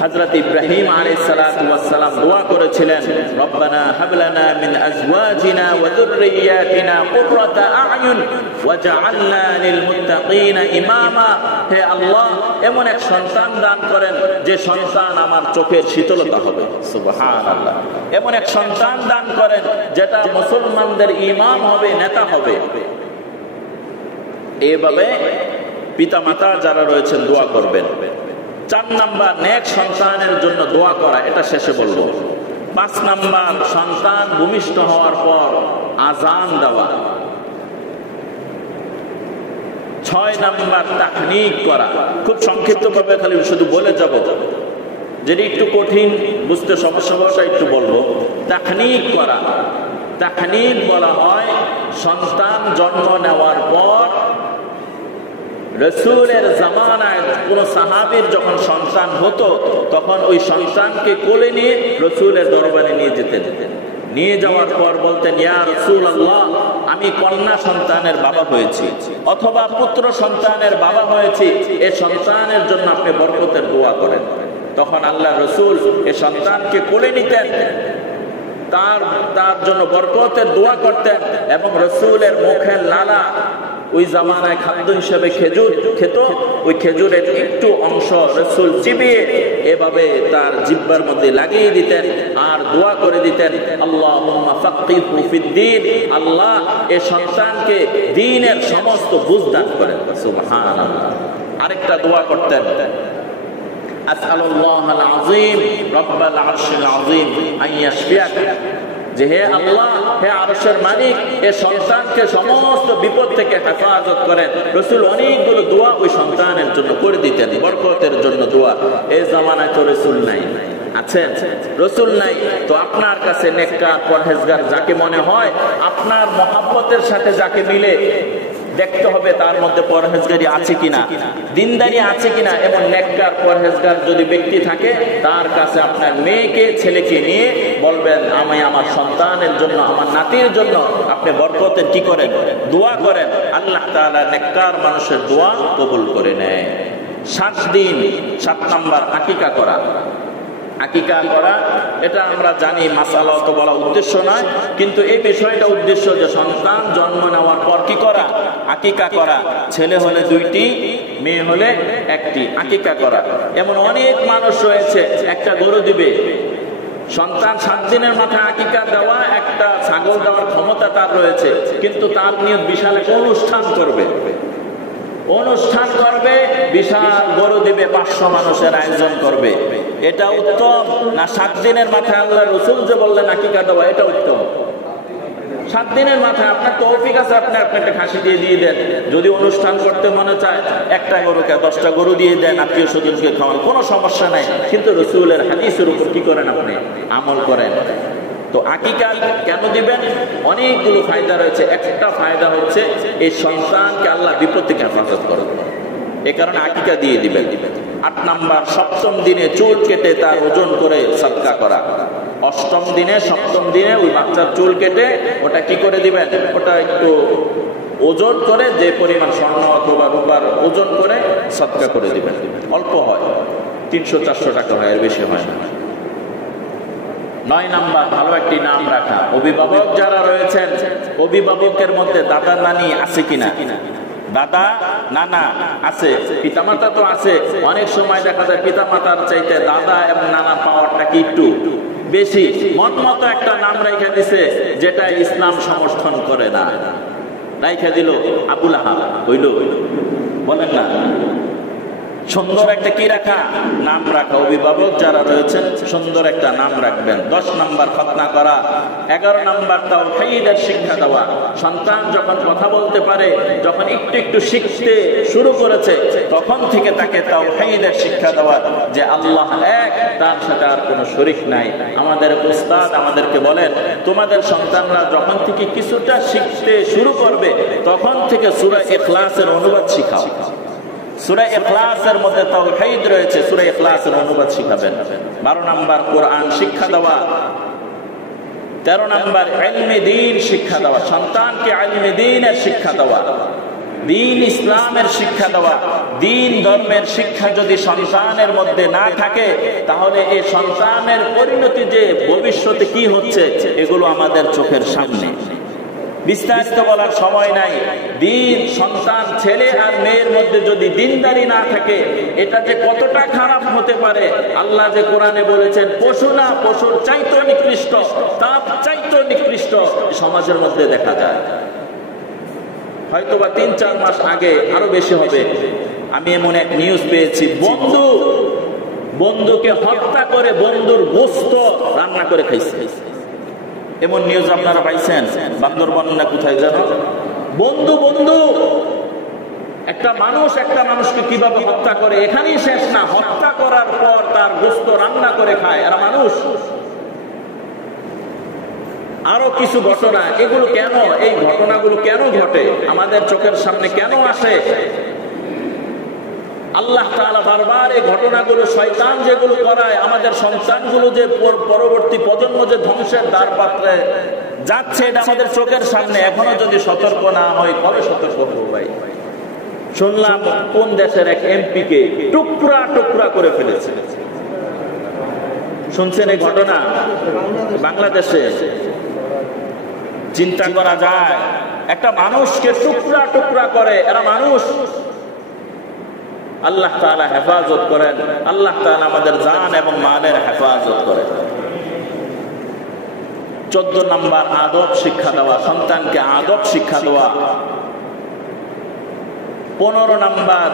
হযরত ইব্রাহিম আলাইহিস সালাতু ওয়াস সালাম দোয়া করেছিলেন, রব্বানা হাব লানা মিন আজওয়াজিনা ওয়া যুররিয়াতিনা কুররাতা আ'য়ুন ওয়াজআলনা লিল মুত্তাকিনা ইমামা। হে আল্লাহ, এমন এক সন্তান দান করেন যে সন্তান আমার চোখের শীতলতা হবে। সুবহানাল্লাহ। এমন এক সন্তান দান করেন যেটা মুসলমানদের ইমাম হবে, নেতা হবে। এইভাবে পিতামাতা যারা রয়েছেন দোয়া করবেন। 4 নাম্বার, নেক সন্তানের জন্য দোয়া করা, এটা শেষে বলবো। 5 নাম্বার, সন্তান ভূমিষ্ঠ হওয়ার পর আযান দেওয়া। 6 নাম্বার, তাহনিক করা। খুব সংক্ষিপ্ত ভাবে খালি শুধু বলে যাব, যেটি একটু কঠিন বুঝতে সমস্যা হওয়াটা একটু বলবো। তাহনিক করা, তাহনিক বলা হয় সন্তান জন্ম নেওয়ার পর রাসূলের জামানায় কোন সাহাবীর যখন সন্তান হতো, তখন ওই সন্তানকে কোলে নিয়ে রাসূলের দরবারে নিয়ে যেতেন। নিয়ে যাওয়ার পর বলতেন, ইয়া রাসূলুল্লাহ, আমি কন্যা সন্তানের বাবা হয়েছি, অথবা পুত্র সন্তানের বাবা হয়েছি, এই সন্তানের জন্য আপনি বরকতের দোয়া করেন। তখন আল্লাহ রসুল এ সন্তানকে কোলে নিতেন, তার জন্য বরকতের দোয়া করতেন, এবং রসুলের মুখের লালা ওই জামানায় খাদ্য হিসেবে খেজুর খেত, ওই খেজুরের একটু অংশ রসুল চিবিয়ে এভাবে তার জিহ্বার মধ্যে লাগিয়ে দিতেন আর দোয়া করে দিতেন, আল্লাহুম্মা ফাক্কিহু ফিদ্দীন, আল্লাহ এ সন্তানকে দ্বীনের সমস্ত বুঝ দান করেন। সুবহানাল্লাহ। আরেকটা দোয়া করতেন, আসআলুল্লাহাল আযীম রাব্বাল আরশিল আযীম আন ইয়াশফিয়াক, যে হে আল্লাহ, হে আরশের মালিক, এ সন্তানকে সমস্ত বিপদ থেকে হেফাজত করেন। রাসূল অনেকগুলো দোয়া ওই সন্তানের জন্য করে দিতেন, বরকতের জন্য দোয়া। এই জামানায় তো রাসূল নাই, আছেন রাসূল নাই, তো আপনার কাছে নেককার পরহেজগার যাকে মনে হয়, আপনার মহব্বতের সাথে যাকে মিলে, দেখতে হবে তার মধ্যে পরহেজগারি আছে কিনা, দিনদারি আছে কিনা। এমন নেককার পরহেজগার যদি ব্যক্তি থাকে, তার কাছে আপনার মেয়েকে ছেলেকে নিয়ে বলবেন, আমি আমার সন্তানের জন্য, আমার নাতির জন্য আপনি বরকতের কি করেন, দোয়া করেন। আল্লাহ তাআলা নেককার মানুষের দোয়া কবুল করে নেয়। 7 দিন 7 নাম্বার আকিকা করা। আকিকা করা এটা আমরা জানি, মাসালা তো বলা উদ্দেশ্য নয়, কিন্তু এই বিষয়টা উদ্দেশ্য যে সন্তান জন্ম নেওয়ার পর কি করা, আকিকা করা। ছেলে হলে 2টি, মেয়ে হলে 1টি, আকিকা করা। এমন অনেক মানুষ রয়েছে, একটা গরু দিবে, সন্তান 7 দিনের মাথায় আকিকা দেওয়া, একটা ছাগল দেওয়ার ক্ষমতা তার রয়েছে, কিন্তু তার নিয়ত বিশাল একটা অনুষ্ঠান করবে, বিশাল গরু দিবে, 500 মানুষের আয়োজন করবে। এটা উত্তম না 7 দিনের মাথায় আল্লাহ রসুল যে বললেন আকিকা দেওয়া, এটা উত্তম? 7 দিনের মাথায় আপনার তৌফিক আছে, আপনি একটা খাসি দিয়ে দেন। যদি অনুষ্ঠান করতে মনে চায়, একটা গরুকে 10টা গরু দিয়ে দেন, আত্মীয় স্বজনকে খাওয়ান, কোনো সমস্যা নাই। কিন্তু রসুলের হাদিসের উপর কি করেন, আপনি আমল করেন। তো আকিকা কেন দিবেন? অনেকগুলো ফায়দা রয়েছে। একটা ফায়দা হচ্ছে এই সন্তানকে আল্লাহ বিপদ থেকে হেফাজত করবে, এ কারণে আকিকা দিয়ে দিবেন। 8 নাম্বার, 7ম দিনে চুল কেটে তার ওজন করে সাদকা করা। 8ম দিনে 7ম দিনে ওই বাচ্চার চুল কেটে ওটা কি করে দিবেন, ওটা একটু ওজন করে, যে পরিমাণ স্বর্ণ অথবা রূপার ওজন করে সাদকা করে দিবেন। অল্প হয়, 300-400 টাকা হয়, এর বেশি হয় না। 9 নাম্বার, ভালো একটি নাম রাখা। অভিভাবক যারা রয়েছেন, অভিভাবকের মধ্যে দাদা নানি আছে কিনা? দাদা নানা আছে, পিতামাতা তো আছে। অনেক সময় দেখা যায় পিতামাতার চাইতে দাদা এবং নানা পাওয়ারটা কি একটু বেশি। মন মতো একটা নাম রেখে দিছে, যেটা ইসলাম সমর্থন করে না। রেখে দিল আবুল আহাব, হইল? বলেন না, সুন্দর একটা কি রাখা, নাম রাখা। অভিভাবক যারা রয়েছেন সুন্দর একটা নাম রাখবেন। 10 নাম্বার, খতনা করা। 11 নাম্বার, তাওহীদের শিক্ষা দেওয়া। সন্তান যখন কথা বলতে পারে, যখন একটু একটু শিখতে শুরু করেছে, তখন থেকে তাকে তাওহীদের শিক্ষা দেওয়া, যে আল্লাহ এক, তার সাথে আর কোনো শরীক নাই। আমাদের উস্তাদ আমাদেরকে বলেন, তোমাদের সন্তানরা যখন থেকে কিছুটা শিখতে শুরু করবে, তখন থেকে সূরা ইখলাসের অনুবাদ শিখাও। সূরা ইখলাসের মধ্যে তাওহীদ রয়েছে, সূরা ইখলাসের অনুবাদ শিখাবেন। 12 নাম্বার, কোরআন শিক্ষা দেওয়া। 13 নাম্বার, ইলমে দ্বীন শিক্ষা দেওয়া। সন্তানকে ইলমে দ্বীনের শিক্ষা দেওয়া, দ্বীন ইসলামের শিক্ষা দেওয়া। দ্বীন ধর্মের শিক্ষা যদি সন্তানের মধ্যে না থাকে, তাহলে এই সন্তানের পরিণতি যে ভবিষ্যতে কি হচ্ছে, এগুলো আমাদের চোখের সামনে। বিস্তারিত বলার সময় নাই। দ্বীন, সন্তান ছেলে আর মেয়ের মধ্যে যদি দ্বীনদারি না থাকে, এটা যে কতটা খারাপ হতে পারে। আল্লাহ যে কোরআনে বলেছেন, পশু না, পশুর চাইতে নিকৃষ্ট, তার চাইতে নিকৃষ্ট সমাজের মধ্যে দেখা যায়। হয়তোবা 3-4 মাস আগে, আরো বেশি হবে, আমি এমন এক নিউজ পেয়েছি, বন্ধুকে হত্যা করে বন্ধুর গোশত রান্না করে খাইছে। এমন নিউজ আপনারা পাইছেন? বান্দরবান না কোথায় যেন। বন্ধু একটা মানুষকে কিভাবে হত্যা করে, এখানেই শেষ না, হত্যা করার পর তার গোশত রান্না করে খায়। এরা মানুষ। আরো কিছু ঘটনা, এগুলো কেন, এই ঘটনাগুলো কেন ঘটে, আমাদের চোখের সামনে কেন আসে? আল্লাহ তাআলা বারবার এই ঘটনাগুলো, শয়তান যেগুলো করায়, আমাদের সন্তানগুলো যে পরবর্তী প্রজন্ম যে ধ্বংসের দ্বার পাত্রে যাচ্ছে, এটা আমাদের চোখের সামনে। এখনো যদি সতর্ক না হয়, কবে সতর্ক হবো ভাই? শুনলাম কোন দেশের এক এমপিকে টুকরা টুকরা করে ফেলেছে। শুনছেন এই ঘটনা বাংলাদেশে? চিন্তা করা যায়, একটা মানুষকে টুকরা টুকরা করে এরা মানুষ। আল্লাহ তাআলা হেফাজত করেন, আল্লাহ তাআলা আমাদের জান এবং মালের হেফাজত করেন। 14 নম্বর আদব শিক্ষা দেওয়া, সন্তানকে আদব শিক্ষা দেওয়া। 15 নম্বর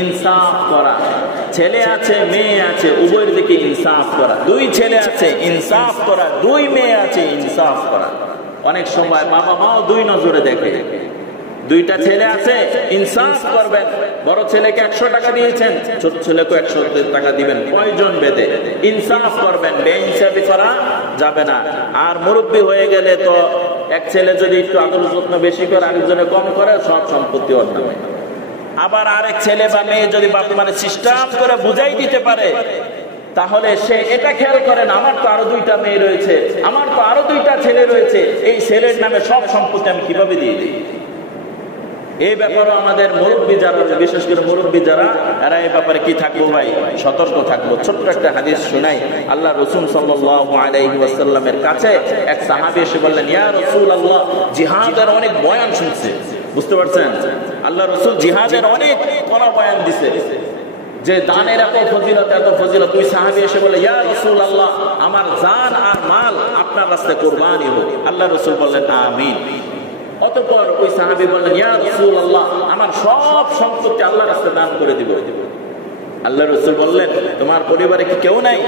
ইনসাফ করা। ছেলে আছে মেয়ে আছে, উভয়ের দিকে ইনসাফ করা। 2 ছেলে আছে ইনসাফ করা, 2 মেয়ে আছে ইনসাফ করা। অনেক সময় বাবা মাও 2 নজরে দেখে। 2টা ছেলে আছে, ইনসাফ করবেন। বড় ছেলেকে 100 টাকা দিয়েছেন, ছোট ছেলেকে 100 টাকা দিবেন, প্রয়োজন বেঁধে ইনসাফ করবেন। বেইনসাফি করা যাবে না। আর মুরব্বী হয়ে গেলে তো এক ছেলে যদি একটু আদর যত্ন বেশি করে আরেকজনে কম করে, সব সম্পত্তি ওর নামে। আবার আরেক ছেলে বা মেয়ে যদি বাপ মানে সিস্টেম করে বুঝাই দিতে পারে, তাহলে সে এটা খেয়াল করেন, আমার তো আরো 2টা মেয়ে রয়েছে, আমার তো আরো 2টা ছেলে রয়েছে, এই ছেলের নামে সব সম্পত্তি আমি কিভাবে দিয়ে দিই। এই ব্যাপারে আমাদের মুরব্বী যারা, বিশেষ করে মুরব্বী যারা, এরা এই ব্যাপারে কি থাকবো ভাই, সতর্ক থাকবো। ছোট্ট একটা হাদিস শোনাই। আল্লাহ রাসূল সাল্লাল্লাহু আলাইহি ওয়াসাল্লামের কাছে এক সাহাবী এসে বললেন, ইয়া রাসূলুল্লাহ, জিহাদের অনেক বয়ান শুনছে। বুঝতে পারছেন, আল্লাহ রাসূল জিহাদের অনেক কোন বয়ান দিছে যে দানের এত ফজিলত, এত ফজিলত। তুই সাহাবী এসে বলে, ইয়া রাসূলুল্লাহ, আমার জান আর মাল আপনার রাস্তায় কুরবানি হোক। আল্লাহ রাসূল বললেন, আমিন। অতঃপর ওই সাহাবী বললেন, ইয়া রাসূলুল্লাহ, আমার সব সম্পত্তি আল্লাহর রাস্তায় দান করে দিব। আল্লাহ রাসূল বললেন, তোমার পরিবারে কি কেউ নাই?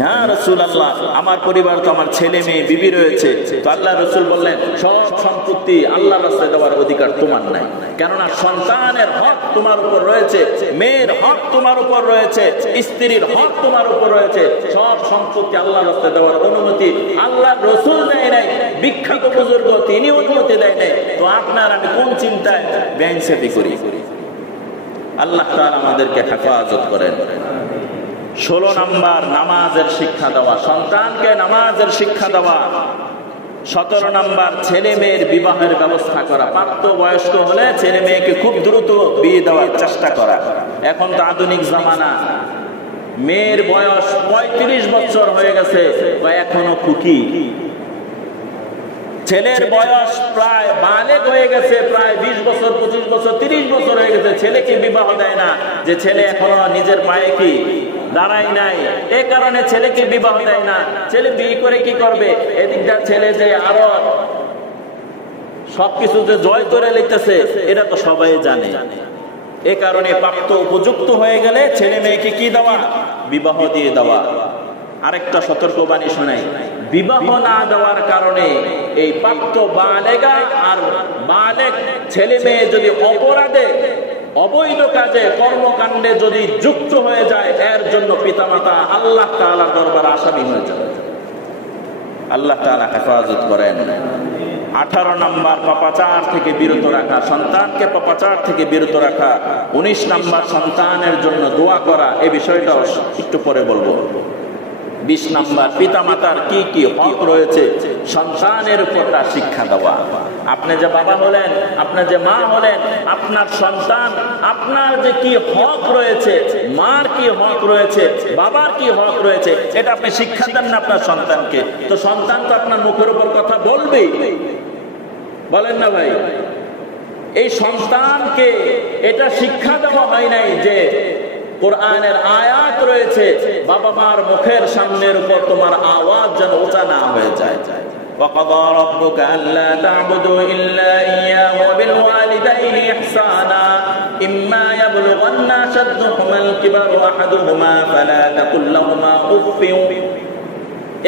ইয়া রাসূলুল্লাহ, আমার পরিবার তো আমার ছেলে মেয়ে বিবি রয়েছে। তো আল্লাহ রাসূল বললেন, সব সম্পত্তি আল্লাহর রাস্তায় দেওয়ার অধিকার তোমার নাই, কেননা সন্তানের হক তোমার উপর রয়েছে, মেয়ের হক তোমার উপর রয়েছে, স্ত্রীর হক তোমার উপর রয়েছে। সব সম্পত্তি আল্লাহর রাস্তায় দেওয়ার অনুমতি আল্লাহর রাসূল দেয় নাই, বিখ্যাত বুজুর্গ তিনি অনুমতি দেয় নাই। তো আপনার আমি কোন চিন্তায় বেইনসাফি করি? আল্লাহ তাআলা আমাদেরকে হেফাজত করেন। 16 নম্বর নামাজের শিক্ষা দেওয়া, সন্তানকে নামাজের শিক্ষা দেওয়া। 17 নম্বর ছেলে মেয়ের বিবাহের ব্যবস্থা করা। প্রাপ্ত বয়স্ক হলে ছেলে মেয়েকে খুব দ্রুত বিয়ে দেওয়ার চেষ্টা করা। এখন তো আধুনিক জামানা, মেয়ের বয়স 35 বছর হয়ে গেছে, এখনো খুকি। ছেলের বয়স প্রায় বালেগ হয়ে গেছে, প্রায় 20 বছর, 25 বছর, 30 বছর হয়ে গেছে, ছেলেকে বিবাহ দেয় না, যে ছেলে এখনো নিজের পায়ে কি দাঁড়ায় নাই। এই কারণে ছেলেকে বিবাহ দেয় না। ছেলে বিয়ে করে কি করবে? এদিকটা ছেলে যে আরো সবকিছু যে জয় করে লিখতেছে, এটা তো সবাই জানে। এ কারণে প্রাপ্ত উপযুক্ত হয়ে গেলে ছেলে মেয়েকে কি দেওয়া? বিবাহ দিয়ে দেওয়া। আরেকটা সতর্কবাণী শোনাই, বিবাহ না দেওয়ার কারণে এই প্রাপ্ত বালেগা আর বালেগ ছেলে মেয়ে যদি অপরাধে, অবৈধ কাজে, কর্মকাণ্ডে যদি যুক্ত হয়ে যায়, এর জন্য পিতামাতা আল্লাহ তাআলার দরবারে আসামি হয়ে যাবে। আল্লাহ তাআলা হেফাজত করেন। 18 নম্বর পাপাচার থেকে বিরত রাখা, সন্তানকে পাপাচার থেকে বিরত রাখা। 19 নম্বর সন্তানের জন্য দোয়া করা। এই বিষয়টাও একটু পরে বলবো। 20 নম্বর পিতামাতার কি কি হক রয়েছে সন্তানের উপর তা শিক্ষা দেওয়া। আপনি যে বাবা হলেন, আপনি যে মা হলেন, আপনার সন্তান, আপনার যে কি হক রয়েছে, মার কি হক রয়েছে, বাবার কি হক রয়েছে, এটা আপনি শিক্ষা দেন না আপনার সন্তানকে। তো সন্তান তো আপনার মুখের উপর কথা বলবেই, বলেন না ভাই? এই সন্তানকে এটা শিক্ষা দেওয়া হয় নাই যে কোরআনের আয়াত রয়েছে, বাবা মার মুখের সামনের উপর তোমার আওয়াজ যেন উঁচা না হয়ে যায়। وَقَضَى رَبُّكَ أَلَّا تَعْبُدُوا إِلَّا إِيَّاهُ وَبِالْوَالِدَيْنِ إِحْسَانًا إِمَّا يَبْلُغَنَّ أَحَدُهُمَا الْكِبَرَ أَحَدُهُمَا فَلَا تَقُل لَّهُمَا أُفٍّ।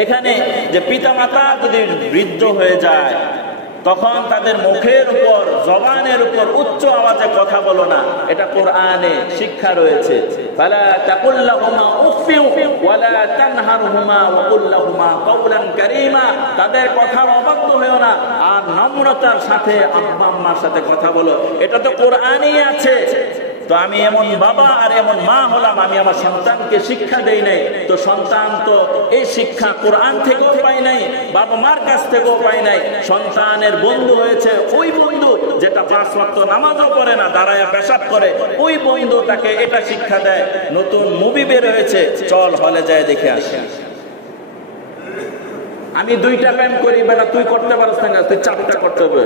এখানে যে পিতামাতা যদি বৃদ্ধ হয়ে যায়, তখন তাদের মুখের উপর, জবানের উপর উচ্চ আওয়াজে কথা বলো না, এটা কোরআনে শিক্ষা রয়েছে। ফালা তাকুল লাহুমা উফিউ ওয়ালা তানহারহুমা ওয়া কুল লাহুমা কাওলান কারীমা। তাদের কথার অবাধ্য হয়ো না, আর নম্রতার সাথে আব্বা আম্মার সাথে কথা বলো। এটা তো কোরআনেই আছে। তো আমি এমন বাবা আর এমন মা হলাম, আমি আমার সন্তানকে শিক্ষা দেই নাই, তো সন্তান তো এই শিক্ষা কোরআন থেকেও পাই নাই, বাবা মার কাছ থেকেও পাই নাই। সন্তানের বন্ধু হয়েছে ওই বন্ধু যেটা 5 ওয়াক্ত নামাজও পড়ে না, দাঁড়ায় পেশাব করে, ওই বন্ধু তাকে এটা শিক্ষা দেয়। নতুন মুভি বের হয়েছে, চল হলে যায় দেখে আসি। আমি 2টা প্যান করি, বেলা তুই করতে পারছ না, তুই 4টা করতে হবে।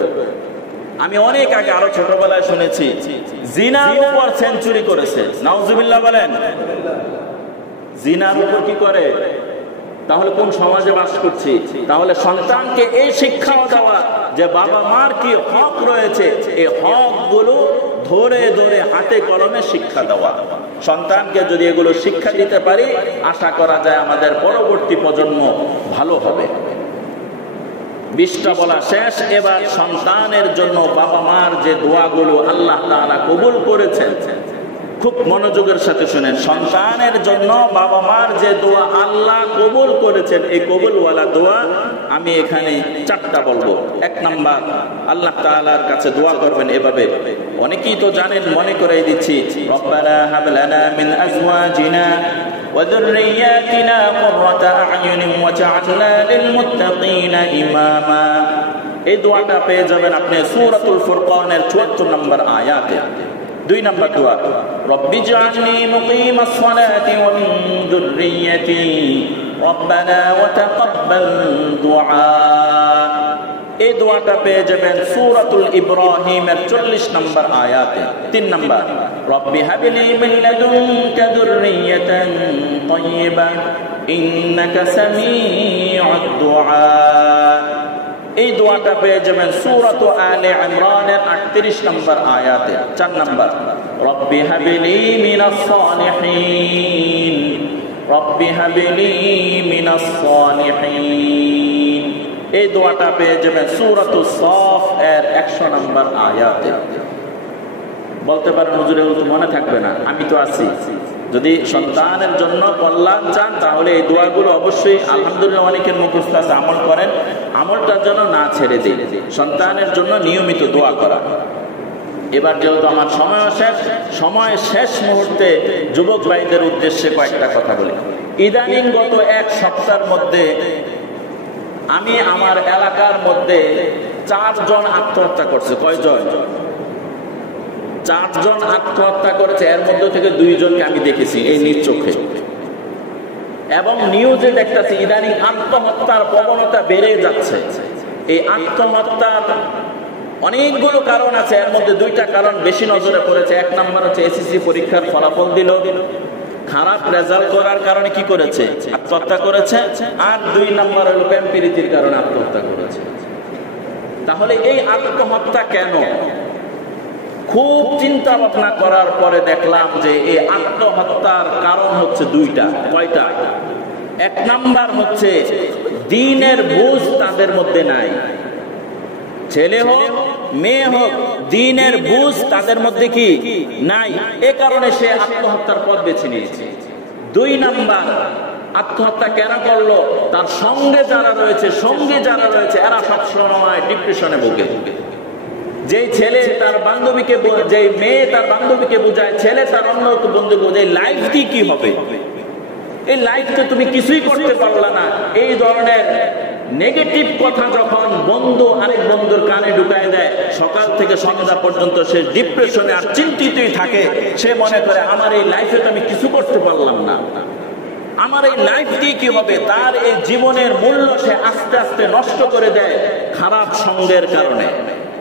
আমি অনেক আগে আরো ছোটবেলায় শুনেছি জিনার উপর সেঞ্চুরি করেছে, নাউজুবিল্লাহ বলেন। জিনার উপর কি করে? তাহলে কোন সমাজে বাস করছি? তাহলে সন্তানকে এই শিক্ষাও দেওয়া যে বাবা মার কি হক রয়েছে, এই হক গুলো ধরে ধরে হাতে কলমে শিক্ষা দেওয়া। সন্তানকে যদি এগুলো শিক্ষা দিতে পারি, আশা করা যায় আমাদের পরবর্তী প্রজন্ম ভালো হবে। 20টা বলা শেষ। এবার সন্তানের জন্য বাবা মার যে দোয়াগুলো আল্লাহ তাআলা কবুল করেছেন, খুব মনোযোগের সাথে শুনেন। সন্তানের জন্য বাবা মার যে দোয়া আল্লাহ কবুল করেছেন, এই কবুলওয়ালা দোয়া আমি এখানে 4টা বলবো। 1 নাম্বার, আল্লাহ তাআলার কাছে দোয়া করবেন এভাবে, অনেকেই তো জানেন, মনে করে দিচ্ছি, রব্বানা হাব লানা মিন আজওয়াজিনা ওয়া যুররিয়াতিনা কুররাতা আ'য়ুনিন ওয়াজআলনা লিল মুত্তাকিনা ইমামা। এই দোয়াটা পেয়ে যাবেন আপনি সূরাতুল ফুরকানের 74 নম্বর আয়াতে। 2 নম্বর দোয়া, রব্বি জাআলনি মুকিমাস সালাতি ওয়া মিন যুররিয়াতি রব্বানা ওয়া তাকাব্বাল দুআ। এই দোয়াটা পেয়ে যাবেন সূরাতুল ইব্রাহিমের 40 নম্বর আয়াতে। 3 নম্বর, রব্বি হাবলি মিন লাদুনকা যুররিয়াতান তাইয়্যিবাহ ইন্নাকা সামিউদ দুআ। এই দোয়াটা পেয়ে যাবেন সূরাত আলে ইমরানের 38 নম্বর আয়াতে। 4 নম্বর, রব্বি হাবলি মিনাস সালিহিন রব্বি হাবলি মিনাস সালিহিন। এই দোয়াটা পেয়ে যাবেন সূরাতুস সাফ এর 100 নম্বর আয়াতে। বলতে পারেন হুজুর এগুলো তো মনে থাকবে না, আমি তো আছি। যদি সন্তানের জন্য কল্যাণ চান তাহলে এই দোয়াগুলো অবশ্যই, আলহামদুলিল্লাহ অনেকের মুখস্থ আছে, আমল করেন, আমলটার জন্য না ছেড়ে দিন, সন্তানের জন্য নিয়মিত দোয়া করা। এবার যেহেতু আমার সময় শেষ মুহূর্তে যুবক ভাইদের উদ্দেশ্যে কয়েকটা কথা বলি। ইদানিং গত 1 সপ্তাহের মধ্যে আমি আমার এলাকার মধ্যে 4 জন আত্মহত্যা করছে। কয়জন? 4 জন আত্মহত্যা করেছে। এর মধ্যে থেকে 2 জনকে আমি দেখেছি এই নিজ চোখে, এবং নিউজে দেখতেছি ইদানিং আত্মহত্যার প্রবণতা বেড়ে যাচ্ছে। এই আত্মহত্যার অনেকগুলো কারণ আছে, এর মধ্যে 2টা কারণ বেশি নজরে পড়েছে। 1 নম্বর হচ্ছে এসএসসি পরীক্ষার ফলাফল দিল, খারাপ রেজাল্ট করার কারণে কি করেছে? আত্মহত্যা করেছে। আর 2 নম্বর হলো প্রেম প্রীতির কারণে আত্মহত্যা করেছে। তাহলে এই আত্মহত্যা কেন? খুব চিন্তা ভাবনা করার পরে দেখলাম যে এই আত্মহত্যার কারণ হচ্ছে 2টা। কয়টা? 1 নাম্বার হচ্ছে দ্বীনের বুঝ তাদের মধ্যে নাই। ছেলে হোক মেয়ে হোক, দ্বীনের বুঝ তাদের মধ্যে কি নাই, এ কারণে সে আত্মহত্যার পথ বেছে নিয়েছে। 2 নাম্বার, আত্মহত্যা কেন করলো? তার সঙ্গে যারা রয়েছে এরা সবসময় ডিপ্রেশনে ভোগে। যেই ছেলে তার বান্ধবীকে, যেই মেয়ে তার বান্ধবীকে বোঝায়, ছেলে তার অন্য বন্ধু বোঝায়, লাইফ দিয়ে কি হবে, এই লাইফে তুমি কিছুই করতে পারলা না, এই ধরনের নেগেটিভ কথা যখন বন্ধু আরেক বন্ধুর কানে ঢুকায় দেয়, সকাল থেকে সন্ধ্যা পর্যন্ত সে ডিপ্রেশনে আর চিন্তিতই থাকে। সে মনে করে আমার এই লাইফে তো আমি কিছু করতে পারলাম না, আমার এই লাইফ দিয়ে কি হবে। তার এই জীবনের মূল্য সে আস্তে আস্তে নষ্ট করে দেয় খারাপ সঙ্গের কারণে।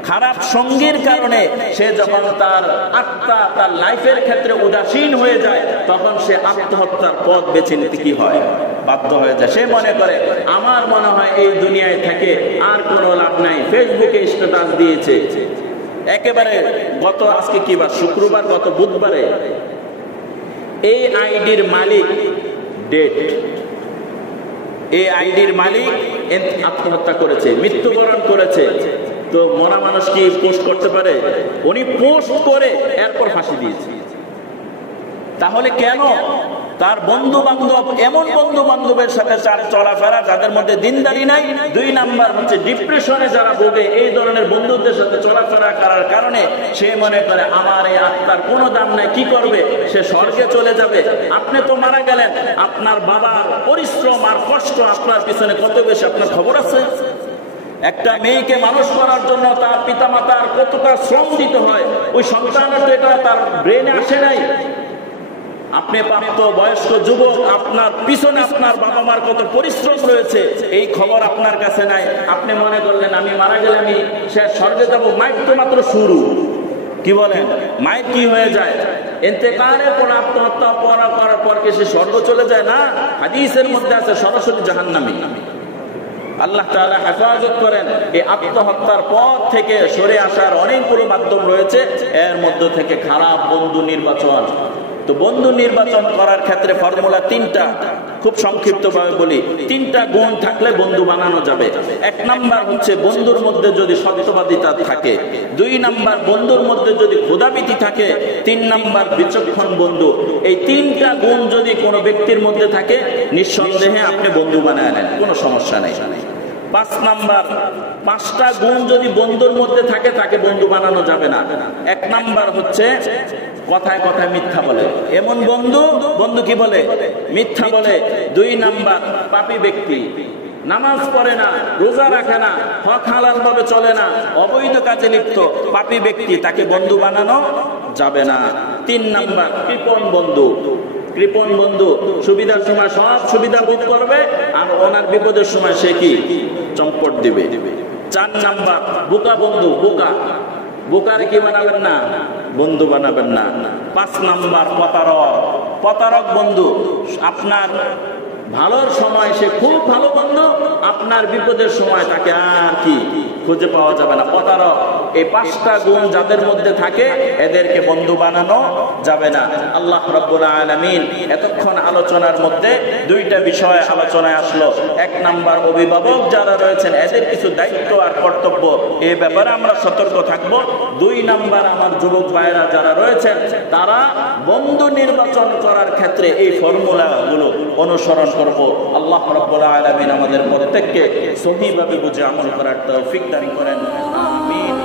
খারাপ সঙ্গীর কারণে সে যখন তার আত্মা তার লাইফের ক্ষেত্রে উদাসীন হয়ে যায়, তখন সে আত্মহত্যার পথ বেছে নিতে কি হয়? বাধ্য হয়ে যায়। সে মনে করে আমার মনে হয় এই দুনিয়ায় থেকে আর কোনো লাভ নাই, ফেসবুকে স্ট্যাটাস দিয়েছে। একেবারে আজকে কি বার? শুক্রবার, গত বুধবারে এই আইডির মালিক ডেট, এই আইডির মালিক আত্মহত্যা করেছে, মৃত্যুবরণ করেছে। তো মরা মানুষ কি পোস্ট করতে পারে? উনি পোস্ট করে এরপর ফাঁসি দিয়েছে। তাহলে কেন? তার বন্ধু বান্ধব এমন বন্ধু বান্ধবের সাথে চলাফেরা যাদের মধ্যে দিনদারি নাই। 2 নাম্বার হচ্ছে ডিপ্রেশনে যারা ভোগে, এই ধরনের বন্ধুদের সাথে চলাফেরা করার কারণে সে মনে করে আমার এই আত্মার কোনো দাম নাই, কি করবে, সে স্বর্গে চলে যাবে। আপনি তো মারা গেলেন, আপনার বাবার পরিশ্রম আর কষ্ট আপনার পিছনে কত বেশি আপনার খবর আছে? একটা মেয়েকে মানুষ করার জন্য তার পিতামাতার কতটা শ্রম দিতে হয়, ওই সন্তানের তো এটা তার ব্রেনে আসে নাই। আপনি প্রাপ্ত বয়স্ক যুবক, আপনার পিছনে আপনার বাবা মার কত পরিশ্রম রয়েছে, এই খবর আপনার কাছে নাই। আপনি মনে করলেন আমি মারা গেলে আমি সে স্বর্গে যাবো। মাইক তো মাত্র শুরু, কি বলেন, মাইক কি হয়ে যায়? ইন্তেকালের পর আত্মহত্যা করার পর কি সে স্বর্গ চলে যায়? না, হাদিসের মধ্যে আছে সরাসরি জাহান্নামী। আল্লাহ তাআলা হেফাজত করেন। এই আত্মহত্যার পথ থেকে সরে আসার অনেকগুলো মাধ্যম রয়েছে, এর মধ্য থেকে খারাপ বন্ধু নির্বাচন। তো বন্ধু নির্বাচন করার ক্ষেত্রে ফর্মুলা 3টা, খুব সংক্ষিপ্ত ভাবে বলি। 3টা গুণ থাকলে বন্ধু বানানো যাবে। 1 নাম্বার হচ্ছে বন্ধুর মধ্যে যদি সত্যবাদিতা থাকে, 2 নাম্বার বন্ধুর মধ্যে যদি খোদাভীতি থাকে, 3 নাম্বার বিচক্ষণ বন্ধু। এই 3টা গুণ যদি কোনো ব্যক্তির মধ্যে থাকে, নিঃসন্দেহে আপনি বন্ধু বানায় নেন, কোনো সমস্যা নেই। 5 নাম্বার, 5টা গুণ যদি বন্ধুর মধ্যে থাকে তাকে বন্ধু বানানো যাবে না। 1 নাম্বার হচ্ছে কথায় কথায় মিথ্যা বলে, এমন বন্ধু, বন্ধু কি বলে, মিথ্যা বলে। 2 নাম্বার পাপী ব্যক্তি, নামাজ পড়ে না, রোজা রাখে না, হক হালাল ভাবে চলে না, অবৈধ কাজে লিপ্ত পাপী ব্যক্তি, তাকে বন্ধু বানানো যাবে না। 3 নাম্বার কৃপণ বন্ধু। কৃপণ বন্ধু সুবিধার সময় সব সুবিধা ভোগ করবে, আর ওনার বিপদের সময় সে কি চম্পট দিবে। 4 নাম্বার বোকা বন্ধু। বোকারে কি বানাবেন না, বন্ধু বানাবেন না। 5 নাম্বার প্রতারক বন্ধু। আপনার ভালোর সময় সে খুব ভালো বন্ধু, আপনার বিপদের সময় তাকে আর কি খুঁজে পাওয়া যাবে না, প্রতারক। এই 5টা গুণ যাদের মধ্যে থাকে এদেরকে বন্ধু বানানো যাবে না। আল্লাহ রাব্বুল আলামিন এতক্ষণ আলোচনার মধ্যে 2টা বিষয় আলোচনায় আসলো। 1 নাম্বার অভিভাবক যারা রয়েছেন এদের কিছু দায়িত্ব আর কর্তব্য, এই ব্যাপারে আমরা সতর্ক থাকব। 2 নাম্বার আমার যুবক ভাইরা যারা রয়েছেন তারা বন্ধু নির্বাচন করার ক্ষেত্রে এই ফর্মুলাগুলো অনুসরণ করব। আল্লাহ রাব্বুল আলামিন আমাদের প্রত্যেককে সহিভাবে বুঝে আমল করার তৌফিক দান করেন। আমিন।